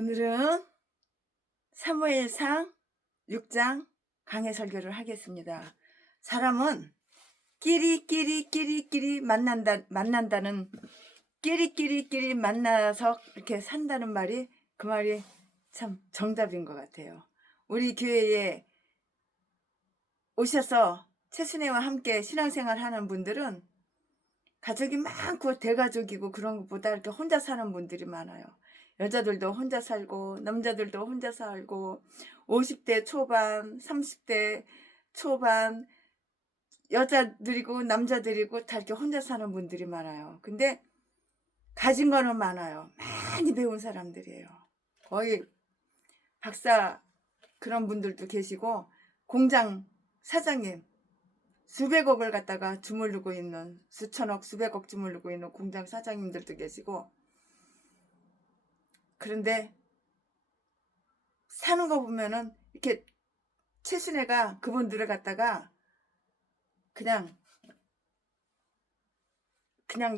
오늘은 사무엘상 6장 강해 설교를 하겠습니다. 사람은 끼리 만난다는 끼리 만나서 이렇게 산다는 말이 그 말이 참 정답인 것 같아요. 우리 교회에 오셔서 최순애와 함께 신앙생활 하는 분들은 가족이 많고 대가족이고 그런 것보다 이렇게 혼자 사는 분들이 많아요. 여자들도 혼자 살고 남자들도 혼자 살고 50대 초반 30대 초반 여자들이고 남자들이고 다 이렇게 혼자 사는 분들이 많아요. 근데 가진 거는 많아요. 많이 배운 사람들이에요. 거의 박사 그런 분들도 계시고 공장 사장님 수백억을 갖다가 주물르고 있는 수천억 수백억 주물르고 있는 공장 사장님들도 계시고, 그런데 사는 거 보면은 이렇게 최순애가 그분들을 갖다가 그냥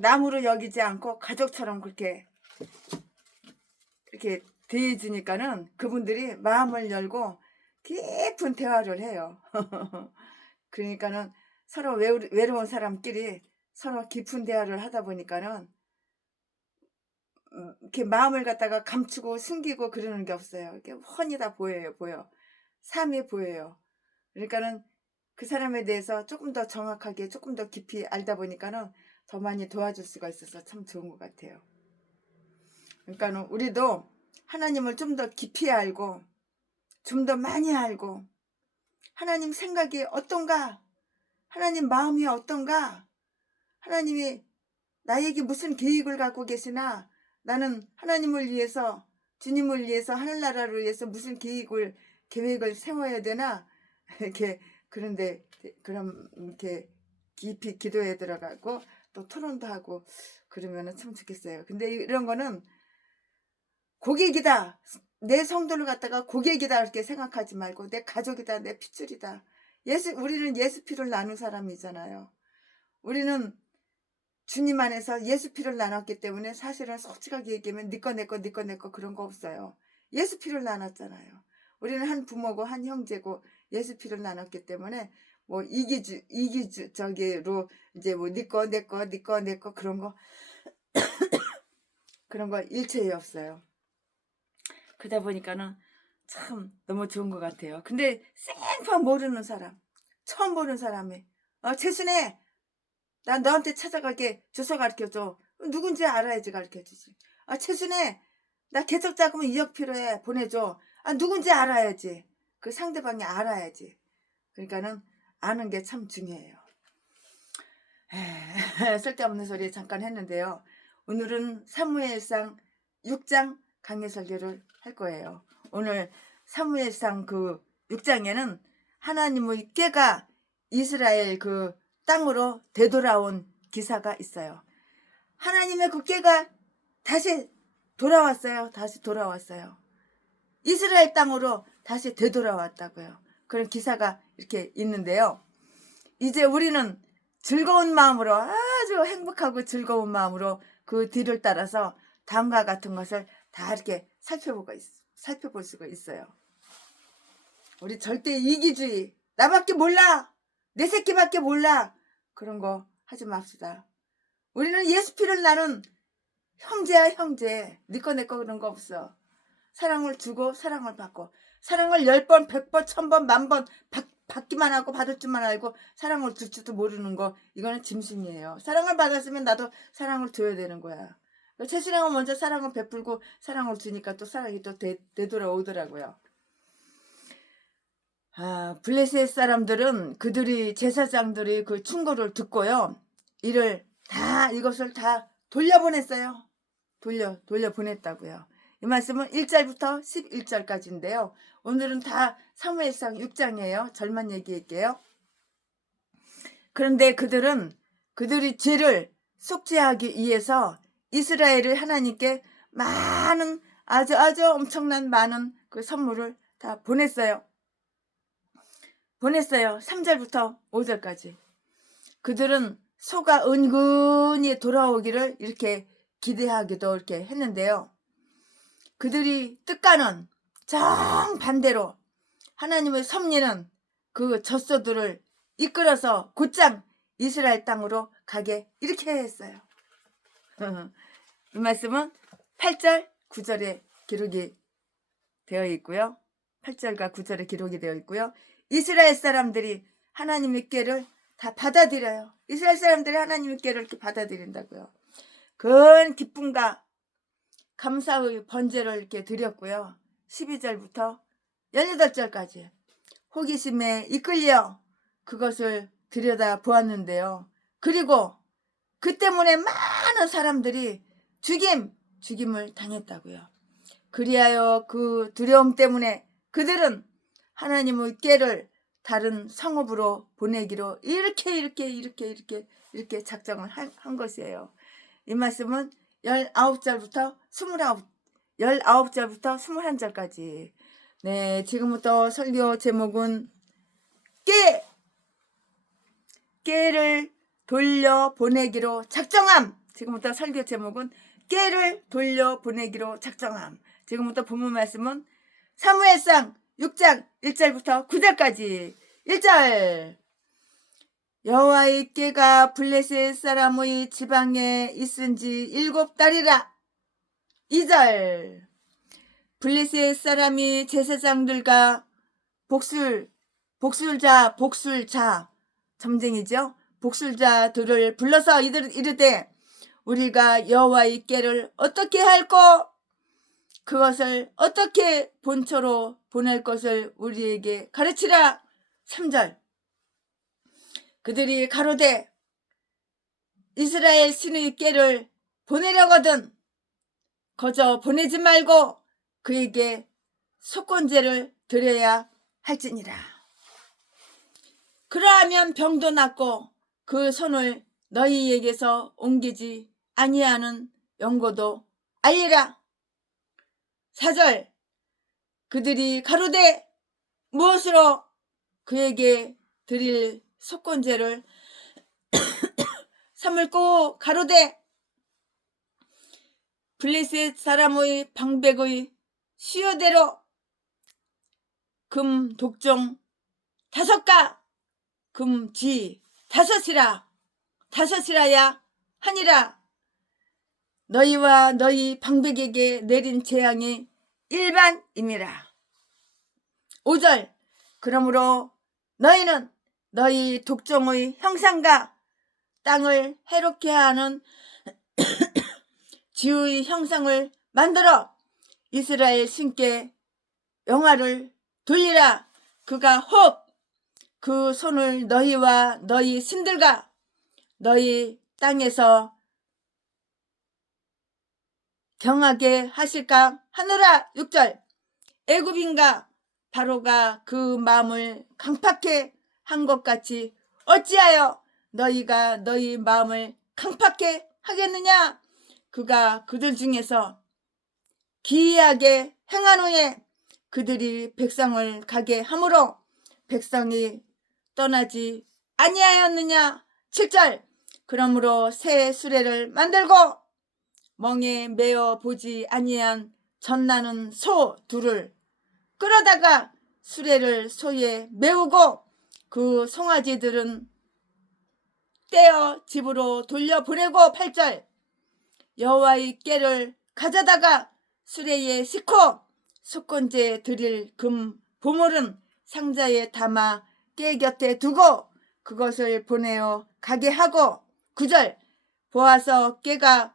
남으로 여기지 않고 가족처럼 그렇게 이렇게 대해주니까는 그분들이 마음을 열고 깊은 대화를 해요. 그러니까는 서로 외로운 사람끼리 서로 깊은 대화를 하다 보니까는 이렇게 마음을 갖다가 감추고 숨기고 그러는 게 없어요. 이렇게 훤히 다 보여. 삶이 보여요. 그러니까는 그 사람에 대해서 조금 더 정확하게 조금 더 깊이 알다 보니까는 더 많이 도와줄 수가 있어서 참 좋은 것 같아요. 그러니까는 우리도 하나님을 좀 더 깊이 알고 좀 더 많이 알고 하나님 생각이 어떤가, 하나님 마음이 어떤가, 하나님이 나에게 무슨 계획을 갖고 계시나, 나는 하나님을 위해서 주님을 위해서 하늘나라를 위해서 무슨 계획을 세워야 되나 이렇게 그런데 그럼 이렇게 깊이 기도에 들어가고 또 토론도 하고 그러면은 참 좋겠어요. 근데 이런 거는 고객이다, 내 성도를 갖다가 고객이다 이렇게 생각하지 말고 내 가족이다, 내 핏줄이다. 우리는 예수 피를 나눈 사람이잖아요. 우리는 주님 안에서 예수 피를 나눴기 때문에 사실은 솔직하게 얘기하면 네 거 내 거 그런 거 없어요. 예수 피를 나눴잖아요. 우리는 한 부모고 한 형제고 예수 피를 나눴기 때문에 뭐 이기주 저기로 이제 뭐 네 거 내 거 그런 거 일체에 없어요. 그러다 보니까는 참 너무 좋은 것 같아요. 근데 생판 모르는 사람, 처음 보는 사람이 최순애 나 너한테 찾아가게 주소 가르쳐줘. 누군지 알아야지 가르쳐주지. 최순애 나 개척 자금은 2억 필요해 보내줘. 누군지 알아야지. 그 상대방이 알아야지. 그러니까는 아는 게 참 중요해요. 쓸데없는 소리 잠깐 했는데요. 오늘은 사무엘상 6장 강해 설교를 할 거예요. 오늘 사무엘상 그 6장에는 하나님의 꾀가 이스라엘 그 땅으로 되돌아온 기사가 있어요. 하나님의 그 꾀가 다시 돌아왔어요. 이스라엘 땅으로 다시 되돌아왔다고요. 그런 기사가 이렇게 있는데요. 이제 우리는 즐거운 마음으로, 아주 행복하고 즐거운 마음으로 그 뒤를 따라서 다음과 같은 것을 다 이렇게 살펴볼 수가 있어요. 우리 절대 이기주의, 나밖에 몰라, 내 새끼밖에 몰라, 그런 거 하지 맙시다. 우리는 예수 피를 나눈 형제야, 형제. 네 거 내 거 그런 거 없어. 사랑을 주고 사랑을 받고, 사랑을 10번 100번 1000번 10,000번 받기만 하고 받을 줄만 알고 사랑을 줄 줄도 모르는 거, 이거는 짐승이에요. 사랑을 받았으면 나도 사랑을 줘야 되는 거야. 최신랑은 먼저 사랑을 베풀고 사랑을 주니까 또 사랑이 또 되돌아오더라고요. 블레셋 사람들은 그들이 제사장들이 그 충고를 듣고요, 이것을 다 돌려보냈어요. 돌려보냈다고요. 이 말씀은 1절부터 11절까지인데요. 오늘은 다 사무엘상 6장이에요. 절만 얘기할게요. 그런데 그들이 죄를 속죄하기 위해서 이스라엘을 하나님께 많은 아주 엄청난 많은 그 선물을 다 보냈어요. 3절부터 5절까지. 그들은 소가 은근히 돌아오기를 이렇게 기대하기도 이렇게 했는데요. 그들이 뜻과는 정반대로 하나님의 섭리는 그 젖소들을 이끌어서 곧장 이스라엘 땅으로 가게 이렇게 했어요. 이 말씀은 8절 9절에 기록이 되어 있고요. 8절과 9절에 기록이 되어 있고요. 이스라엘 사람들이 하나님의 꾀를 다 받아들여요. 이스라엘 사람들이 하나님의 꾀를 이렇게 받아들인다고요. 큰 기쁨과 감사의 번제를 이렇게 드렸고요. 12절부터 18절까지 호기심에 이끌려 그것을 들여다 보았는데요. 그리고 그 때문에 많은 사람들이 죽임을 당했다고요. 그리하여 그 두려움 때문에 그들은 하나님의 꾀를 다른 성읍으로 보내기로 이렇게 작정을 한 것이에요. 이 말씀은 19절부터 21절까지. 네, 지금부터 설교 제목은 꾀를 돌려보내기로 작정함. 지금부터 설교 제목은 꾀를 돌려보내기로 작정함. 지금부터 본문 말씀은 사무엘상 6장 1절부터 9절까지. 1절 여호와의 꾀가 블레셋 사람의 지방에 있은지 7달이라. 2절 블레셋 사람이 제사장들과 복술자 점쟁이죠. 복술자들을 불러서 이르되 우리가 여호와의 꾀를 어떻게 할꼬 그것을 어떻게 본초로 보낼 것을 우리에게 가르치라. 3절 그들이 가로되 이스라엘 신의 꾀를 보내려거든 거저 보내지 말고 그에게 속건제를 드려야 할지니라. 그러하면 병도 낫고 그 손을 너희에게서 옮기지 아니하는 영고도 알리라. 4절 그들이 가로되 무엇으로 그에게 드릴 속건제를 삼을꼬 가로되 블레셋 사람의 방백의 수요대로 금 독종 5가 금 쥐 5이라야 하니라. 너희와 너희 방백에게 내린 재앙이 일반임이라. 5절 그러므로 너희는 너희 독종의 형상과 땅을 해롭게 하는 쥐의 형상을 만들어 이스라엘 신께 영화를 돌리라. 그가 혹 그 손을 너희와 너희 신들과 너희 땅에서 경하게 하실까 하노라. 6절 애굽인과 바로가 그 마음을 강팍해 한 것 같이 어찌하여 너희가 너희 마음을 강팍해 하겠느냐. 그가 그들 중에서 기이하게 행한 후에 그들이 백성을 가게 하므로 백성이 떠나지 아니하였느냐. 7절 그러므로 새 수레를 만들고 멍에 매어 보지 아니한 젖나는 소 둘을 끌어다가 수레를 소에 메우고 그 송아지들은 떼어 집으로 돌려보내고. 8절 여호와의 꾀를 가져다가 수레에 싣고 속건제 드릴 금 보물은 상자에 담아 꾀 곁에 두고 그것을 보내어 가게 하고. 9절 보아서 꾀가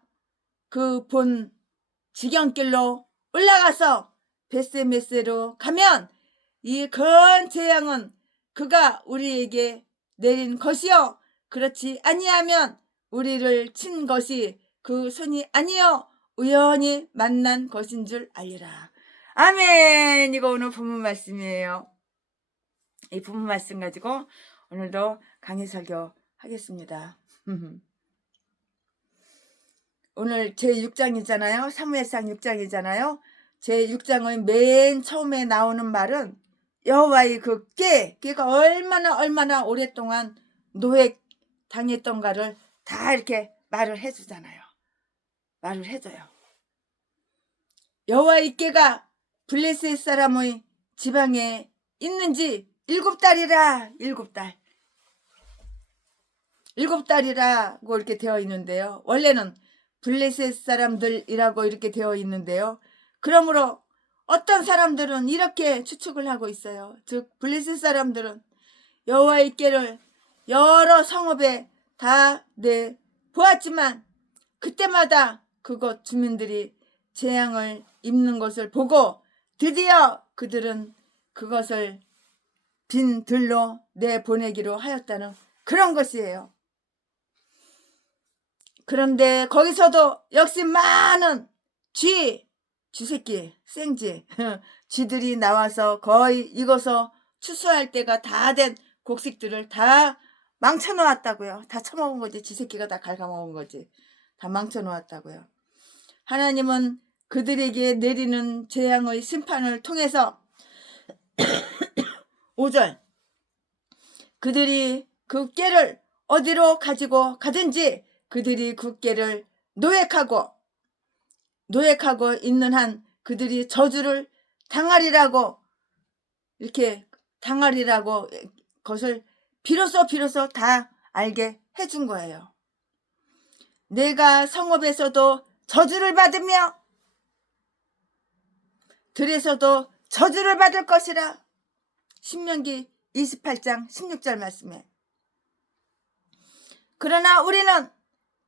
그 본 지경길로 올라가서 베스메스로 가면 이 큰 재앙은 그가 우리에게 내린 것이요 그렇지 아니하면 우리를 친 것이 그 손이 아니요 우연히 만난 것인 줄 알리라. 아멘. 이거 오늘 본문 말씀이에요. 이 본문 말씀 가지고 오늘도 강의 설교 하겠습니다. 오늘 제6장이잖아요. 사무엘상 6장이잖아요. 제6장의 맨 처음에 나오는 말은 여호와의 그 꾀가 얼마나 오랫동안 노획 당했던가를 다 이렇게 말을 해주잖아요. 말을 해줘요. 여호와의 께가 블레셋 사람의 지방에 있는지 7달이라. 7달. 7달이라고 이렇게 되어 있는데요. 원래는 블레셋 사람들이라고 이렇게 되어 있는데요. 그러므로 어떤 사람들은 이렇게 추측을 하고 있어요. 즉 블레셋 사람들은 여호와의 께를 여러 성읍에 다 보았지만 그때마다 그곳 주민들이 재앙을 입는 것을 보고 드디어 그들은 그것을 빈 들로 내보내기로 하였다는 그런 것이에요. 그런데 거기서도 역시 많은 쥐새끼, 생쥐, 쥐들이 나와서 거의 익어서 추수할 때가 다 된 곡식들을 다 망쳐놓았다고요. 다 처먹은 거지. 쥐새끼가 다 갉아먹은 거지. 다 망쳐놓았다고요. 하나님은 그들에게 내리는 재앙의 심판을 통해서 5절 그들이 그 꾀를 어디로 가지고 가든지 그들이 그 꾀를 노획하고 있는 한 그들이 저주를 당하리라고 이렇게 당하리라고 그것을 비로소 다 알게 해준 거예요. 내가 성읍에서도 저주를 받으며 들에서도 저주를 받을 것이라. 신명기 28장 16절 말씀에. 그러나 우리는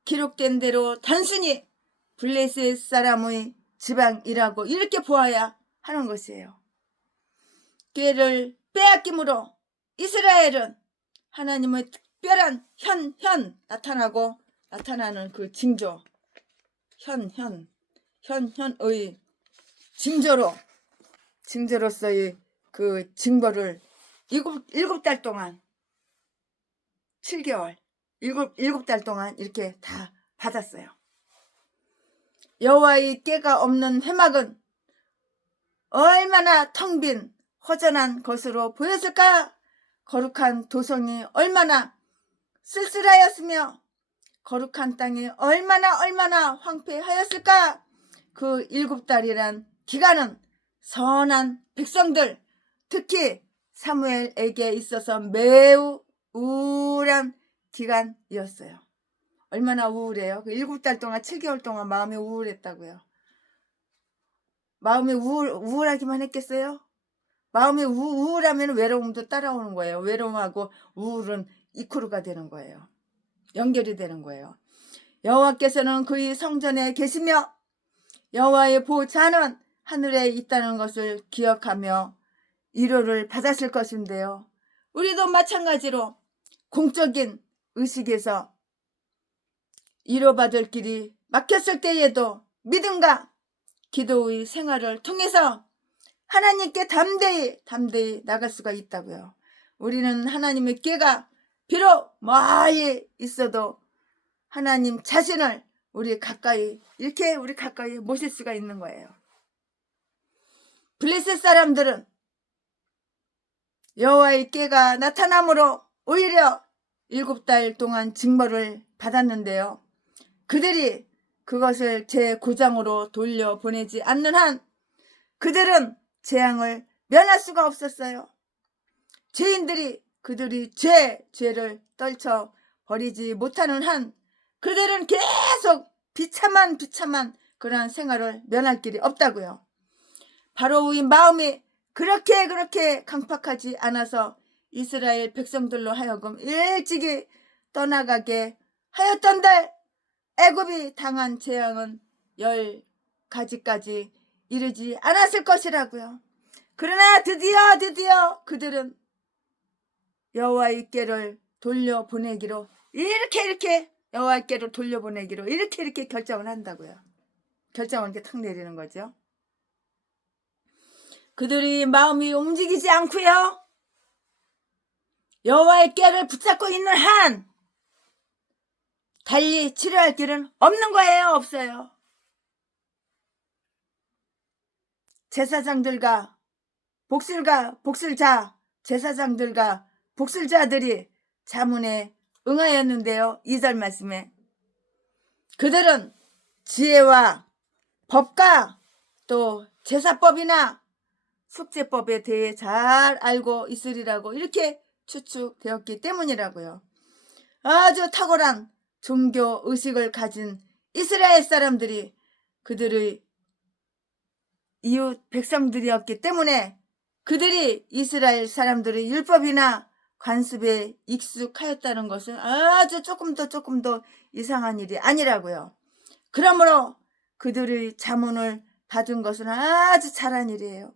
기록된 대로 단순히 블레셋 사람의 지방이라고 이렇게 보아야 하는 것이에요. 꾀를 빼앗김으로 이스라엘은 하나님의 특별한 나타나는 그 징조, 현의 징조로서의 그 징벌을 7달 동안 7개월 7달 동안 이렇게 다 받았어요. 여호와의 꾀가 없는 회막은 얼마나 텅 빈 허전한 것으로 보였을까? 거룩한 도성이 얼마나 쓸쓸하였으며 거룩한 땅이 얼마나 황폐하였을까? 그 7달이란 기간은 선한 백성들, 특히 사무엘에게 있어서 매우 우울한 기간이었어요. 얼마나 우울해요? 그 7달 동안 7개월 동안 마음이 우울했다고요. 마음이 우울하기만 했겠어요? 마음이 우울하면 외로움도 따라오는 거예요. 외로움하고 우울은 이쿠르가 되는 거예요. 연결이 되는 거예요. 여호와께서는 그의 성전에 계시며 여호와의 보좌는 하늘에 있다는 것을 기억하며 위로를 받았을 것인데요. 우리도 마찬가지로 공적인 의식에서 위로받을 길이 막혔을 때에도 믿음과 기도의 생활을 통해서 하나님께 담대히 나갈 수가 있다고요. 우리는 하나님의 꾀가 비록 멀리 있어도 하나님 자신을 우리 가까이 모실 수가 있는 거예요. 블레셋 사람들은 여호와의 꾀가 나타남으로 오히려 7달 동안 징벌을 받았는데요. 그들이 그것을 제 고장으로 돌려보내지 않는 한 그들은 재앙을 면할 수가 없었어요. 죄인들이 그들이 죄를 떨쳐버리지 못하는 한 그들은 계속 비참한 그러한 생활을 면할 길이 없다고요. 바로의 마음이 그렇게 강팍하지 않아서 이스라엘 백성들로 하여금 일찍이 떠나가게 하였던데 애굽이 당한 재앙은 10가지까지 이르지 않았을 것이라고요. 그러나 드디어 그들은 여호와의 꾀를 돌려보내기로 이렇게 여호와의 꾀를 돌려보내기로 이렇게 결정을 한다고요. 결정을 이렇게 탁 내리는 거죠. 그들이 마음이 움직이지 않고요. 여호와의 꾀를 붙잡고 있는 한 달리 치료할 길은 없는 거예요. 없어요. 제사장들과 제사장들과 복술자들이 자문에 응하였는데요. 2절 말씀에 그들은 지혜와 법과 또 제사법이나 속죄법에 대해 잘 알고 있으리라고 이렇게 추측되었기 때문이라고요. 아주 탁월한 종교 의식을 가진 이스라엘 사람들이 그들의 이웃 백성들이었기 때문에 그들이 이스라엘 사람들의 율법이나 관습에 익숙하였다는 것은 아주 조금 더 이상한 일이 아니라고요. 그러므로 그들의 자문을 받은 것은 아주 잘한 일이에요.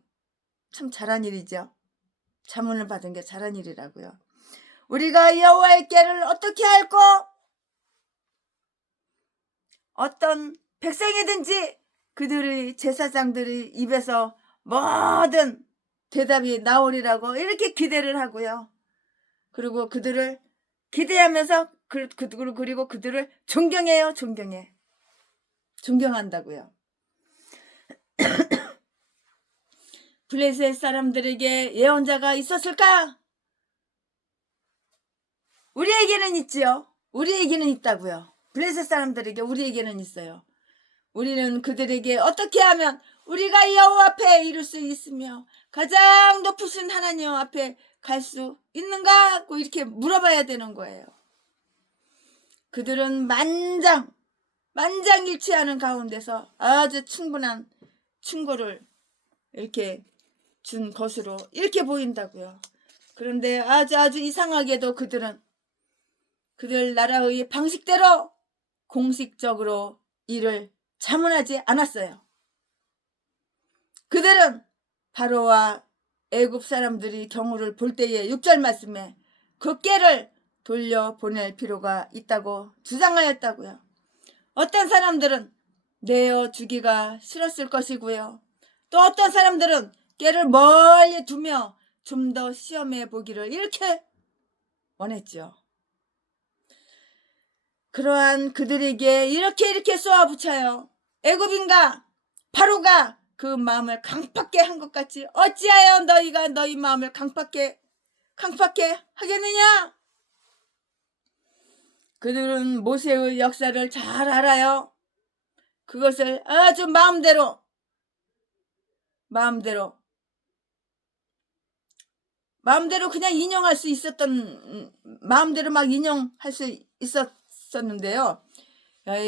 참 잘한 일이죠. 자문을 받은 게 잘한 일이라고요. 우리가 여호와의 궤를 어떻게 할꼬? 어떤 백성이든지 그들의 제사장들의 입에서 모든 대답이 나오리라고 이렇게 기대를 하고요. 그리고 그들을 기대하면서 그리고 그들을 존경해요. 존경한다고요. 블레셋 사람들에게 예언자가 있었을까? 우리에게는 있지요. 우리에게는 있다고요. 블레셋 사람들에게 우리에게는 있어요. 우리는 그들에게 어떻게 하면 우리가 여호와 앞에 이룰 수 있으며 가장 높으신 하나님 앞에 갈 수 있는가? 고 이렇게 물어봐야 되는 거예요. 그들은 만장일치하는 가운데서 아주 충분한 충고를 이렇게 준 것으로 이렇게 보인다고요. 그런데 아주 이상하게도 그들은 그들 나라의 방식대로 공식적으로 일을 자문하지 않았어요. 그들은 바로와 애굽 사람들이 경우를 볼 때에 6절 말씀에 그 꾀를 돌려보낼 필요가 있다고 주장하였다고요. 어떤 사람들은 내어 주기가 싫었을 것이고요. 또 어떤 사람들은 꾀를 멀리 두며 좀 더 시험해 보기를 이렇게 원했죠. 그러한 그들에게 이렇게 쏘아붙여요. 애굽인가 바로가 그 마음을 강팍게 한 것 같이 어찌하여 너희가 너희 마음을 강팍게 하겠느냐? 그들은 모세의 역사를 잘 알아요. 그것을 아주 마음대로 그냥 인용할 수 있었던, 마음대로 막 인용할 수 있었는데요.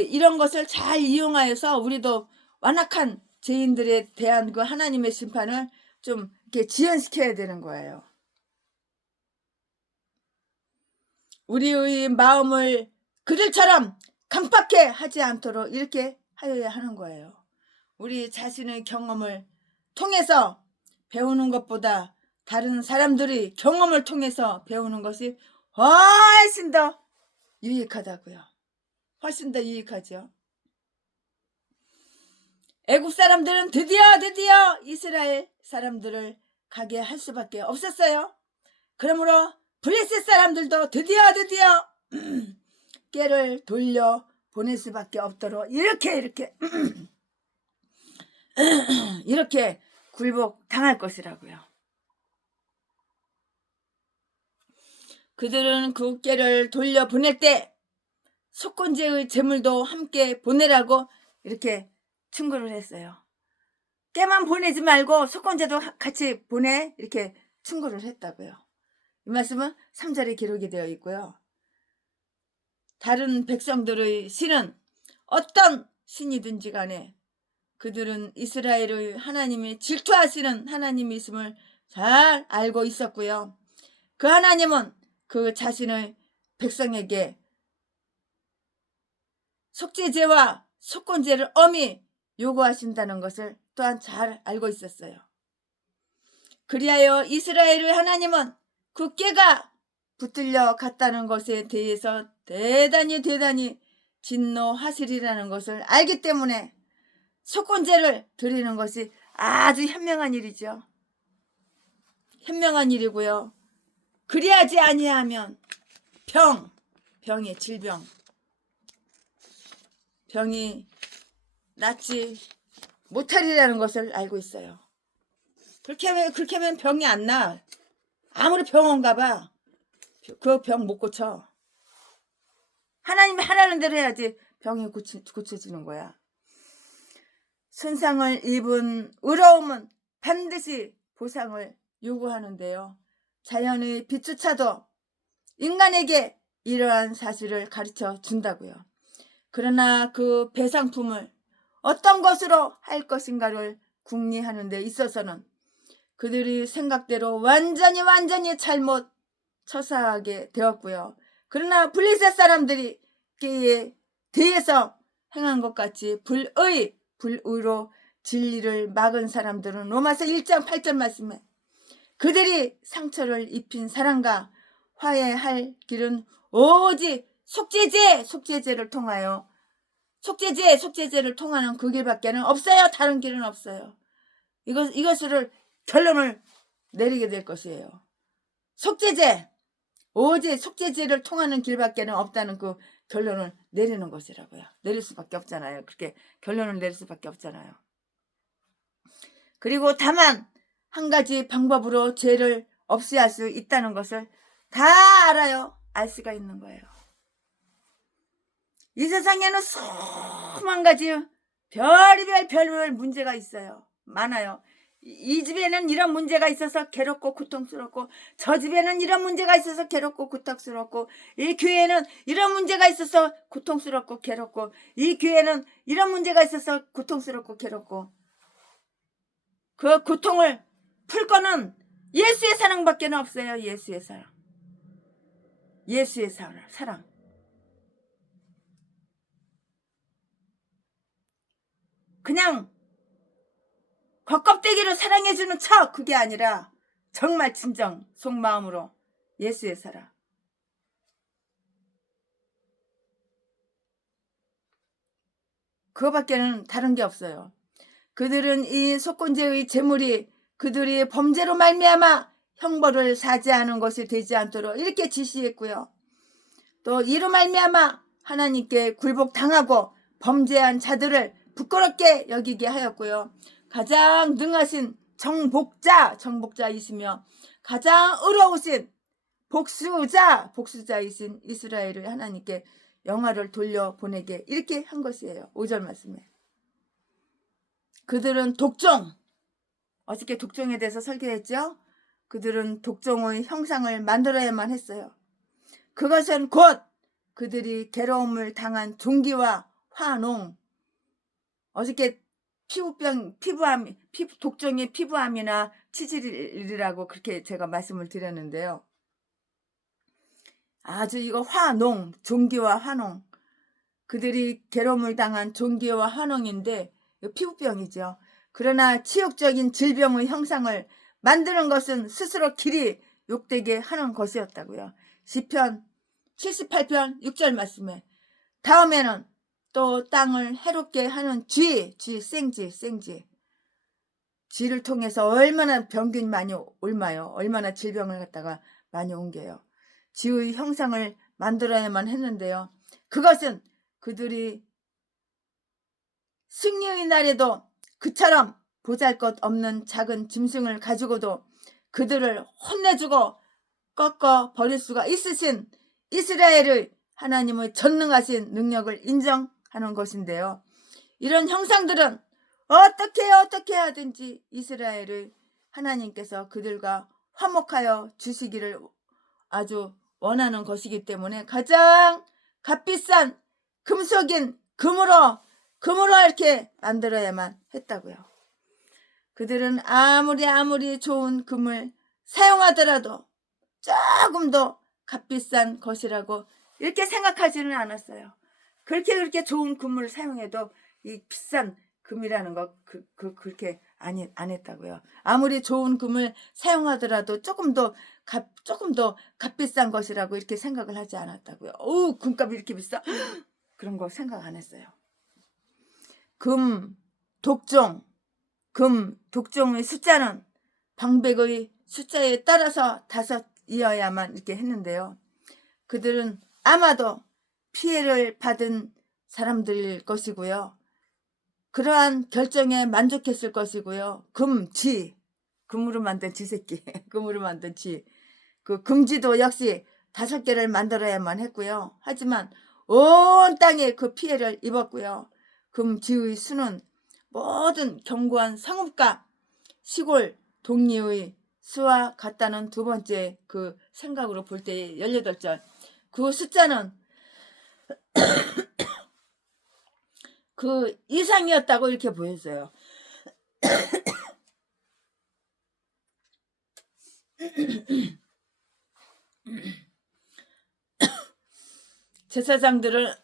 이런 것을 잘 이용하여서 우리도 완악한 죄인들에 대한 그 하나님의 심판을 좀 이렇게 지연시켜야 되는 거예요. 우리의 마음을 그들처럼 강팍해 하지 않도록 이렇게 하여야 하는 거예요. 우리 자신의 경험을 통해서 배우는 것보다 다른 사람들의 경험을 통해서 배우는 것이 훨씬 더 유익하다고요. 훨씬 더 유익하죠. 애국 사람들은 드디어 이스라엘 사람들을 가게 할 수밖에 없었어요. 그러므로 블레셋 사람들도 드디어 꾀를 돌려 보낼 수밖에 없도록 이렇게 굴복 당할 것이라고요. 그들은 그 꾀를 돌려 보낼 때 속건제의 제물도 함께 보내라고 이렇게 충고를 했어요. 꾀만 보내지 말고 속건제도 같이 보내 이렇게 충고를 했다고요. 이 말씀은 3절에 기록이 되어 있고요. 다른 백성들의 신은 어떤 신이든지 간에 그들은 이스라엘의 하나님이 질투하시는 하나님이 있음을 잘 알고 있었고요. 그 하나님은 그 자신의 백성에게 속죄제와 속건제를 엄히 요구하신다는 것을 또한 잘 알고 있었어요. 그리하여 이스라엘의 하나님은 그 꾀가 붙들려 갔다는 것에 대해서 대단히 진노하시리라는 것을 알기 때문에 속건제를 드리는 것이 아주 현명한 일이죠. 현명한 일이고요. 그리하지 아니하면 병이 낫지 못하리라는 것을 알고 있어요. 그렇게 하면 병이 안 나. 아무리 병원 가봐. 그 병 못 고쳐. 하나님이 하라는 대로 해야지 병이 고쳐지는 거야. 손상을 입은 의로움은 반드시 보상을 요구하는데요. 자연의 빛조차도 인간에게 이러한 사실을 가르쳐 준다고요. 그러나 그 배상품을 어떤 것으로 할 것인가를 궁리하는 데 있어서는 그들이 생각대로 완전히 잘못 처사하게 되었고요. 그러나 블레셋 사람들이 그에 대해서 행한 것 같이 불의로 진리를 막은 사람들은 로마서 1장 8절 말씀에 그들이 상처를 입힌 사람과 화해할 길은 오직 속죄제를 통하여 속죄제를 통하는 그 길밖에는 없어요. 다른 길은 없어요. 이것을 결론을 내리게 될 것이에요. 오직 속죄제를 통하는 길밖에는 없다는 그 결론을 내리는 것이라고요. 내릴 수밖에 없잖아요. 그렇게 결론을 내릴 수밖에 없잖아요. 그리고 다만 한 가지 방법으로 죄를 없애할 수 있다는 것을 다 알아요. 알 수가 있는 거예요. 이 세상에는 수만 가지 별별 문제가 있어요. 많아요. 이 집에는 이런 문제가 있어서 괴롭고 고통스럽고, 저 집에는 이런 문제가 있어서 괴롭고 고통스럽고, 이 교회는 이런 문제가 있어서 고통스럽고 괴롭고, 이 교회는 이런 문제가 있어서 고통스럽고 괴롭고, 그 고통을 풀 거는 예수의 사랑밖에 없어요. 예수의 사랑. 예수의 사랑. 그냥 겉껍데기로 사랑해주는 척, 그게 아니라 정말 진정 속마음으로 예수의 사랑. 그거밖에는 다른 게 없어요. 그들은 이 속건제의 제물이 그들이 범죄로 말미암아 형벌을 사지하는 것이 되지 않도록 이렇게 지시했고요. 또 이로 말미암아 하나님께 굴복당하고 범죄한 자들을 부끄럽게 여기게 하였고요. 가장 능하신 정복자이시며 가장 의로우신 복수자이신 이스라엘을 하나님께 영화를 돌려보내게 이렇게 한 것이에요. 5절 말씀에. 그들은 어저께 독종에 대해서 설교했죠. 그들은 독종의 형상을 만들어야만 했어요. 그것은 곧 그들이 괴로움을 당한 종기와 화농, 어저께 독종의 피부암이나 치질이라고 그렇게 제가 말씀을 드렸는데요. 아주 이거 종기와 화농, 그들이 괴로움을 당한 종기와 화농인데 피부병이죠. 그러나 치욕적인 질병의 형상을 만드는 것은 스스로 길이 욕되게 하는 것이었다고요. 시편 78편 6절 말씀에 다음에는 또 땅을 해롭게 하는 생쥐 쥐를 통해서 얼마나 병균이 많이 옮아요. 얼마나 질병을 갖다가 많이 옮겨요. 쥐의 형상을 만들어야만 했는데요. 그것은 그들이 승리의 날에도 그처럼 보잘것없는 작은 짐승을 가지고도 그들을 혼내주고 꺾어 버릴 수가 있으신 이스라엘의 하나님의 전능하신 능력을 인정하는 것인데요. 이런 형상들은 어떻게 하든지 이스라엘의 하나님께서 그들과 화목하여 주시기를 아주 원하는 것이기 때문에 가장 값비싼 금속인 금으로 이렇게 만들어야만 했다고요. 그들은 아무리 좋은 금을 사용하더라도 조금 더 값비싼 것이라고 이렇게 생각하지는 않았어요. 그렇게 좋은 금을 사용해도 이 비싼 금이라는 거 그렇게 안 했다고요. 아무리 좋은 금을 사용하더라도 조금 더 값비싼 것이라고 이렇게 생각을 하지 않았다고요. 금값이 이렇게 비싸? 그런 거 생각 안 했어요. 독종의 숫자는 방백의 숫자에 따라서 5이어야만 이렇게 했는데요. 그들은 아마도 피해를 받은 사람들일 것이고요. 그러한 결정에 만족했을 것이고요. 금으로 만든 쥐새끼, 금으로 만든 쥐. 그 금쥐도 역시 5개를 만들어야만 했고요. 하지만 온 땅에 그 피해를 입었고요. 금쥐의 수는 모든 견고한 성읍과 시골 동리의 수와 같다는 두 번째 그 생각으로 볼 때 18절 그 숫자는 그 이상이었다고 이렇게 보였어요. 제사장들을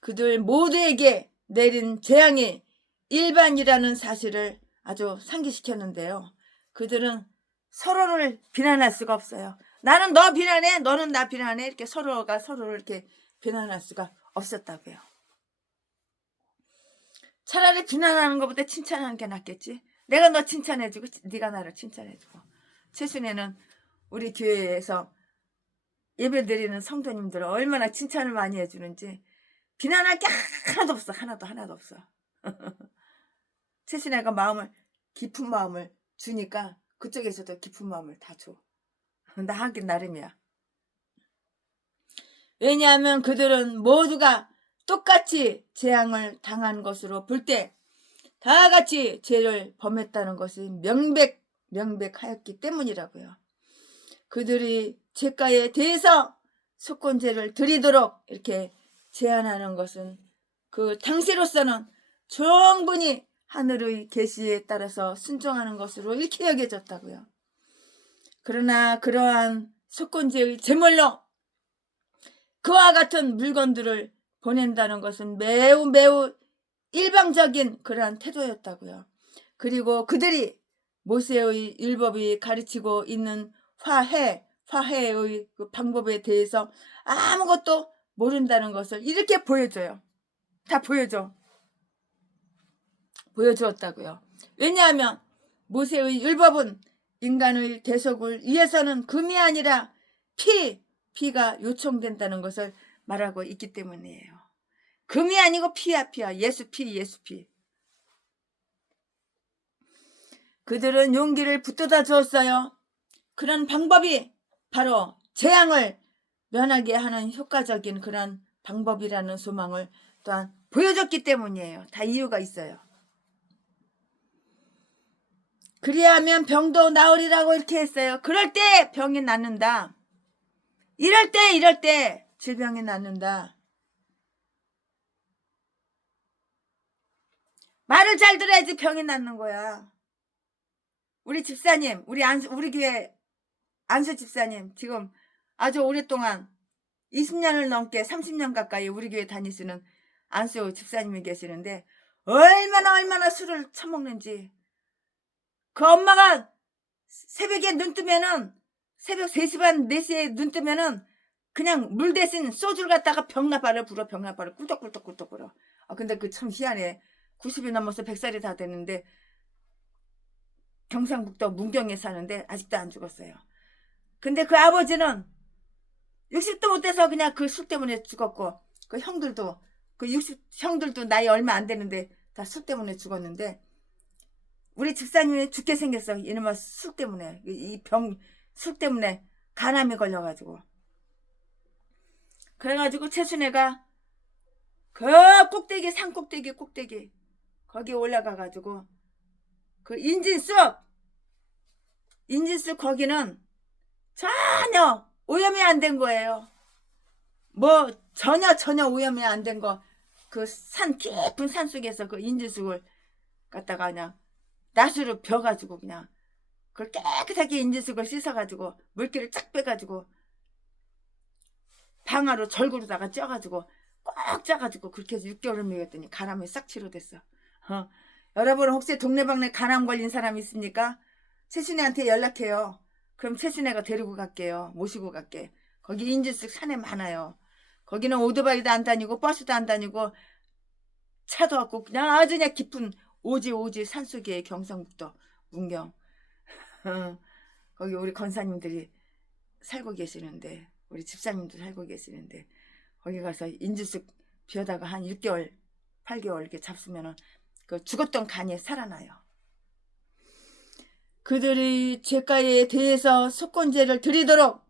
그들 모두에게 내린 재앙이 일반이라는 사실을 아주 상기시켰는데요. 그들은 서로를 비난할 수가 없어요. 나는 너 비난해, 너는 나 비난해. 이렇게 서로가 서로를 이렇게 비난할 수가 없었다고요. 차라리 비난하는 것보다 칭찬하는 게 낫겠지. 내가 너 칭찬해주고 네가 나를 칭찬해주고. 최순애는 우리 교회에서 예배드리는 성도님들을 얼마나 칭찬을 많이 해주는지 비난할 게 하나도 없어. 하나도 없어. 최순애가 깊은 마음을 주니까 그쪽에서도 깊은 마음을 다 줘. 나 하긴 나름이야. 왜냐하면 그들은 모두가 똑같이 재앙을 당한 것으로 볼 때 다 같이 죄를 범했다는 것이 명백하였기 때문이라고요. 그들이 죄가에 대해서 속건제를 드리도록 이렇게 제안하는 것은 그 당시로서는 충분히 하늘의 계시에 따라서 순종하는 것으로 이렇게 여겨졌다고요. 그러나 그러한 속건제의 제물로 그와 같은 물건들을 보낸다는 것은 매우 일방적인 그러한 태도였다고요. 그리고 그들이 모세의 율법이 가르치고 있는 화해의 그 방법에 대해서 아무것도 모른다는 것을 이렇게 보여줘요. 다 보여주었다고요. 왜냐하면 모세의 율법은 인간의 대속을 위해서는 금이 아니라 피가 요청된다는 것을 말하고 있기 때문이에요. 금이 아니고 피야. 예수 피. 그들은 용기를 붙들어 주었어요. 그런 방법이 바로 재앙을 면하게 하는 효과적인 그런 방법이라는 소망을 또한 보여줬기 때문이에요. 다 이유가 있어요. 그리하면 병도 나으리라고 이렇게 했어요. 그럴 때 병이 낫는다. 이럴 때 질병이 낫는다. 말을 잘 들어야지 병이 낫는 거야. 우리 집사님, 우리 교회 안수 집사님 지금 아주 오랫동안 20년을 넘게 30년 가까이 우리 교회 다니시는 안수 집사님이 계시는데 얼마나 술을 처먹는지. 그 엄마가 새벽에 눈 뜨면은 새벽 3시 반 4시에 눈 뜨면은 그냥 물 대신 소주를 갖다가 병나발을 꿀떡꿀떡 불어. 근데 그 참 희한해. 90이 넘어서 100살이 다 됐는데 경상북도 문경에 사는데 아직도 안 죽었어요. 근데 그 아버지는 60도 못 돼서 그냥 그 술 때문에 죽었고 그 형들도 그 60형들도 나이 얼마 안 되는데 다 술 때문에 죽었는데 우리 집사님이 죽게 생겼어. 이놈의 술 때문에 술 때문에 간암이 걸려가지고. 그래가지고 최순애가 그 산 꼭대기 거기 올라가가지고 그 인진숲 거기는 전혀 오염이 안 된 거예요. 뭐 전혀 오염이 안 된 거. 그 깊은 산 속에서 그 인진숲을 갖다가 그냥 낫으로 벼가지고 그냥 그걸 깨끗하게 인진숲을 씻어가지고 물기를 쫙 빼가지고 방아로 절구로다가 쪄가지고 꽉 짜가지고 그렇게 해서 6개월을 먹였더니 간암이 싹 치료됐어. 여러분 혹시 동네방네 간암 걸린 사람 있습니까? 최순애한테 연락해요. 그럼 최순애가 데리고 갈게요. 모시고 갈게. 거기 인진숲 산에 많아요. 거기는 오토바이도 안 다니고 버스도 안 다니고 차도 없고 그냥 아주 그냥 깊은 오지 산속에 경상북도 문경. 거기 우리 권사님들이 살고 계시는데 우리 집사님도 살고 계시는데 거기 가서 인진숲 비어다가 한 6개월 8개월 이렇게 잡수면은 그 죽었던 간이 살아나요. 그들이 죄가에 대해서 속건제를 드리도록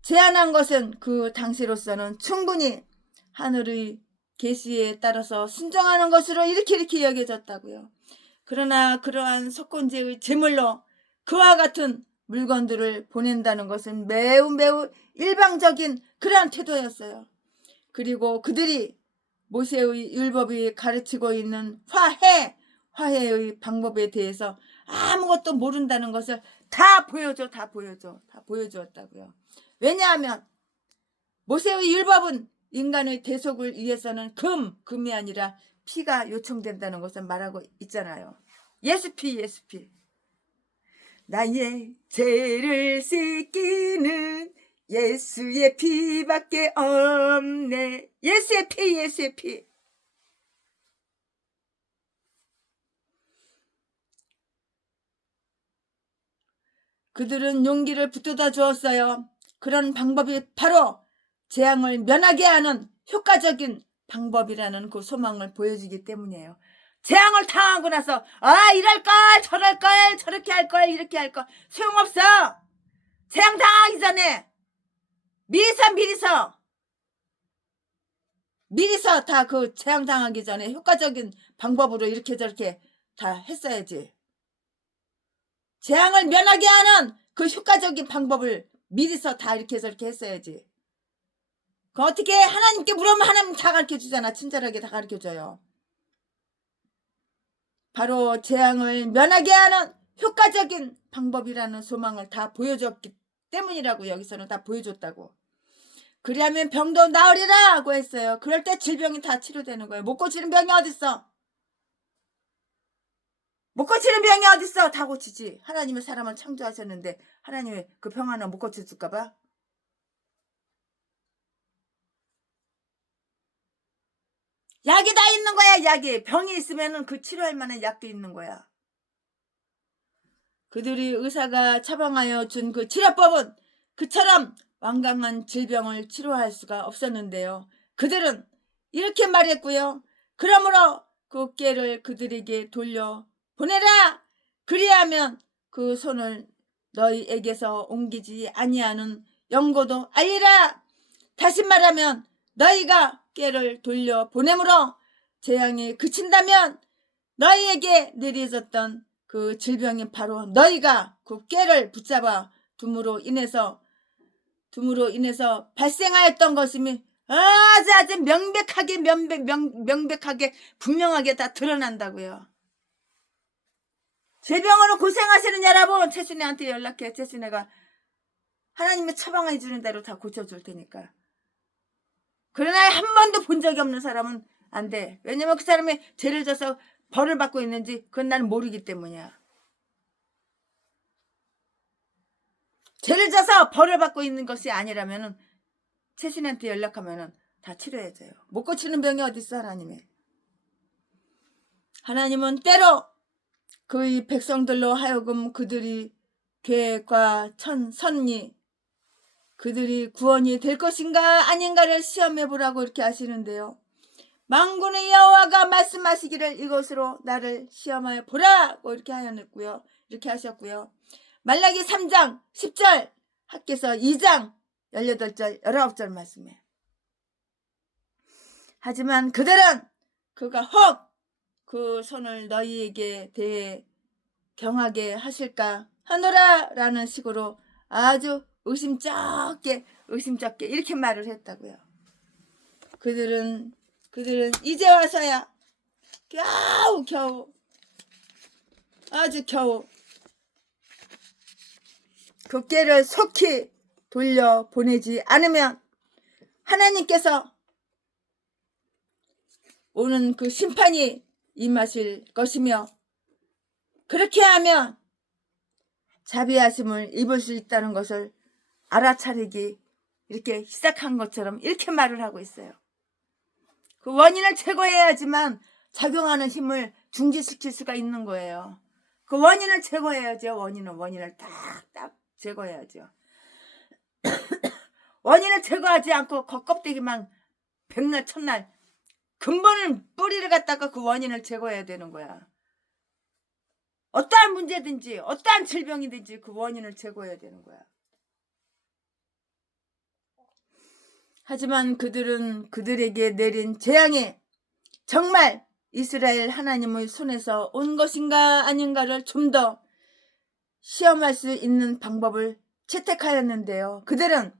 제안한 것은 그 당시로서는 충분히 하늘의 계시에 따라서 순종하는 것으로 이렇게 여겨졌다고요. 그러나 그러한 속건제의 제물로 그와 같은 물건들을 보낸다는 것은 매우 일방적인 그러한 태도였어요. 그리고 그들이 모세의 율법이 가르치고 있는 화해의 방법에 대해서 아무것도 모른다는 것을 다 보여주었다고요. 왜냐하면 모세의 율법은 인간의 대속을 위해서는 금이 아니라 피가 요청된다는 것을 말하고 있잖아요. 예수피. 나의 죄를 씻기는 예수의 피밖에 없네. 예수의 피. 그들은 용기를 붙들어 주었어요. 그런 방법이 바로 재앙을 면하게 하는 효과적인 방법이라는 그 소망을 보여주기 때문이에요. 재앙을 당하고 나서 이럴걸 저럴걸 저렇게 할걸 이렇게 할걸 소용없어. 재앙 당하기 전에 미리서 다 그 재앙 당하기 전에 효과적인 방법으로 이렇게 저렇게 다 했어야지. 재앙을 면하게 하는 그 효과적인 방법을 미리서 다 이렇게 저렇게 했어야지. 그 어떻게 하나님께 물으면 하나님 다 가르쳐주잖아. 친절하게 다 가르쳐줘요. 바로 재앙을 면하게 하는 효과적인 방법이라는 소망을 다 보여줬기 때문이라고. 여기서는 다 보여줬다고. 그리하면 병도 나으리라 하고 했어요. 그럴 때 질병이 다 치료되는 거예요. 못 고치는 병이 어딨어. 못 고치는 병이 어딨어. 다 고치지. 하나님의 사람을 창조하셨는데 하나님의 그 병 하나 못 고쳐줄까 봐. 약이 다 있는 거야. 약이. 병이 있으면 그 치료할 만한 약도 있는 거야. 그들이 의사가 처방하여 준 그 치료법은 그처럼 완강한 질병을 치료할 수가 없었는데요. 그들은 이렇게 말했고요. 그러므로 그 깨를 그들에게 돌려 보내라. 그리하면 그 손을 너희에게서 옮기지 아니하는 영고도 알리라. 다시 말하면 너희가 깨를 돌려 보내므로 재앙이 그친다면 너희에게 내려졌던 그 질병이 바로 너희가 그 깨를 붙잡아 둠으로 인해서 발생하였던 것임이 아주 명백하게 분명하게 다 드러난다고요. 질병으로 고생하시는 여러분, 최순애한테 연락해. 최순애가 하나님의 처방해 주는 대로 다 고쳐줄 테니까. 그러나 한 번도 본 적이 없는 사람은 안 돼. 왜냐면 그 사람이 죄를 져서 벌을 받고 있는지 그건 나는 모르기 때문이야. 죄를 져서 벌을 받고 있는 것이 아니라면은 최신한테 연락하면은 다 치료해줘요. 못 고치는 병이 어딨어. 하나님은 때로 그의 백성들로 하여금 그들이 계획과 선이 그들이 구원이 될 것인가 아닌가를 시험해 보라고 이렇게 하시는데요. 만군의 여호와가 말씀하시기를 이것으로 나를 시험하여 보라고 이렇게 하셨고요. 말라기 3장 10절 학께서 2장 18절 19절 말씀에 하지만 그들은 그가 혹 그 손을 너희에게 대해 경하게 하실까 하노라 라는 식으로 아주 의심쩍게 이렇게 말을 했다고요. 그들은 이제 와서야 겨우 아주 겨우 그 깨를 속히 돌려 보내지 않으면 하나님께서 오는 그 심판이 임하실 것이며 그렇게 하면 자비하심을 입을 수 있다는 것을 알아차리기 이렇게 시작한 것처럼 이렇게 말을 하고 있어요. 그 원인을 제거해야지만 작용하는 힘을 중지시킬 수가 있는 거예요. 그 원인을 제거해야죠. 원인을 딱 제거해야죠. 원인을 제거하지 않고 겉껍데기만 백날 첫날 근본을 뿌리를 갖다가 그 원인을 제거해야 되는 거야. 어떠한 문제든지 어떠한 질병이든지 그 원인을 제거해야 되는 거야. 하지만 그들은 그들에게 내린 재앙이 정말 이스라엘 하나님의 손에서 온 것인가 아닌가를 좀 더 시험할 수 있는 방법을 채택하였는데요. 그들은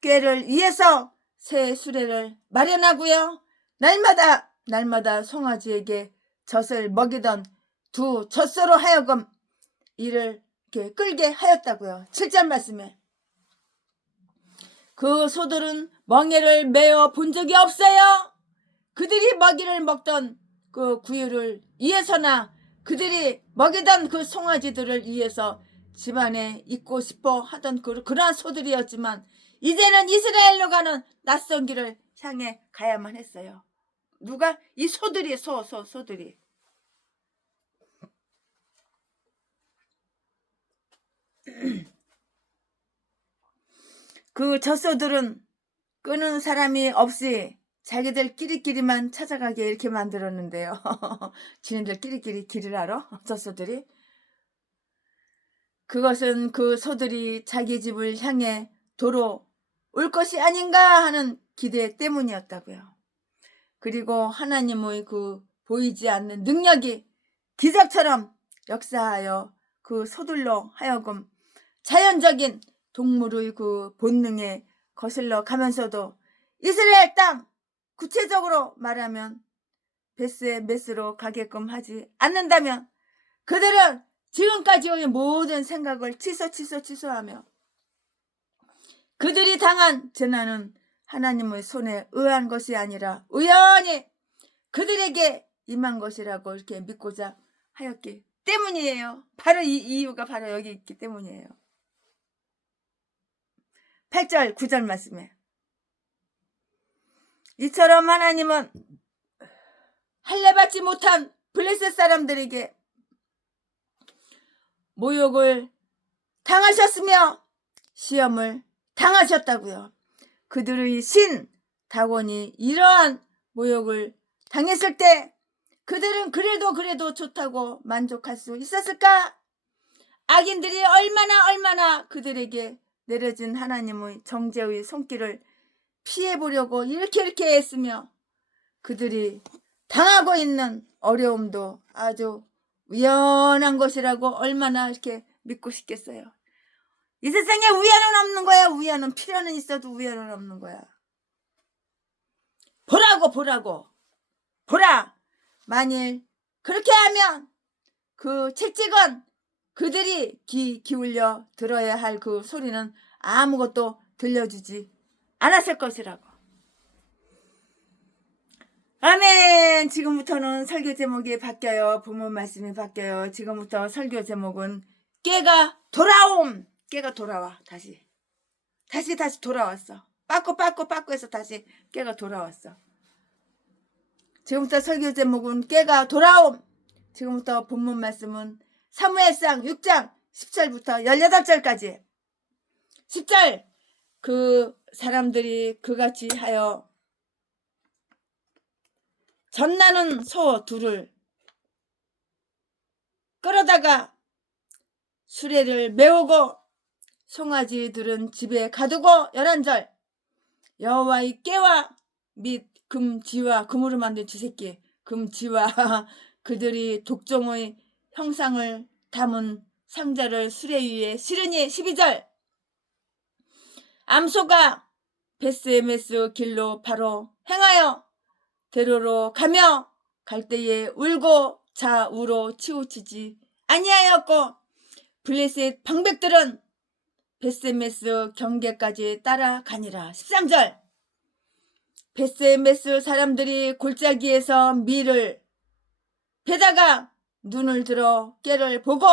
꾀를 위해서 새 수레를 마련하고요. 날마다 송아지에게 젖을 먹이던 두 젖소로 하여금 이를 이렇게 끌게 하였다고요. 7절 말씀에 그 소들은 멍에를 메어 본 적이 없어요. 그들이 먹이를 먹던 그 구유를 위해서나 그들이 먹이던 그 송아지들을 위해서 집안에 있고 싶어 하던 그러한 소들이었지만 이제는 이스라엘로 가는 낯선 길을 향해 가야만 했어요. 누가? 이 소들이 소들이. 그 젖소들은 끄는 사람이 없이 자기들끼리만 찾아가게 이렇게 만들었는데요. 지네들끼리 길을 알아? 젖소들이. 그것은 그 소들이 자기 집을 향해 도로 올 것이 아닌가 하는 기대 때문이었다고요. 그리고 하나님의 그 보이지 않는 능력이 기적처럼 역사하여 그 소들로 하여금 자연적인 동물의 그 본능에 거슬러 가면서도 이스라엘 땅, 구체적으로 말하면 베스메스로 가게끔 하지 않는다면 그들은 지금까지의 모든 생각을 취소하며 그들이 당한 재난은 하나님의 손에 의한 것이 아니라 우연히 그들에게 임한 것이라고 이렇게 믿고자 하였기 때문이에요. 바로 이 이유가 바로 여기 있기 때문이에요. 8절 9절 말씀에 이처럼 하나님은 할례받지 못한 블레셋 사람들에게 모욕을 당하셨으며 시험을 당하셨다고요. 그들의 신 다곤이 이러한 모욕을 당했을 때 그들은 그래도 좋다고 만족할 수 있었을까? 악인들이 얼마나 그들에게 내려진 하나님의 정죄의 손길을 피해보려고 이렇게 했으며 그들이 당하고 있는 어려움도 아주 우연한 것이라고 얼마나 이렇게 믿고 싶겠어요. 이 세상에 우연은 없는 거야. 우연은 필요는 있어도 우연은 없는 거야. 보라. 만일 그렇게 하면 그 채찍은 그들이 기울여 들어야 할 그 소리는 아무것도 들려주지 않았을 것이라고. 아멘. 지금부터는 설교 제목이 바뀌어요. 부모 말씀이 바뀌어요. 지금부터 설교 제목은 깨가 돌아옴. 깨가 돌아와. 다시 돌아왔어. 빠꾸 해서 다시 깨가 돌아왔어. 지금부터 설교 제목은 깨가 돌아옴. 지금부터 본문 말씀은 사무엘상 6장 10절부터 18절까지. 10절 그 사람들이 그같이 하여 젖나는 소 둘을 끌어다가 수레를 메우고 송아지들은 집에 가두고 11절 여호와의 깨와 및 금지와 금으로 만든 쥐새끼 금지와 그들이 독종의 형상을 담은 상자를 수레 위에 실으니 12절 암소가 베스메스 길로 바로 행하여 대로로 가며 갈 때에 울고 좌우로 치우치지 아니하였고 블레셋 방백들은 베스메스 경계까지 따라가니라. 13절 베스메스 사람들이 골짜기에서 밀을 베다가 눈을 들어 깨를 보고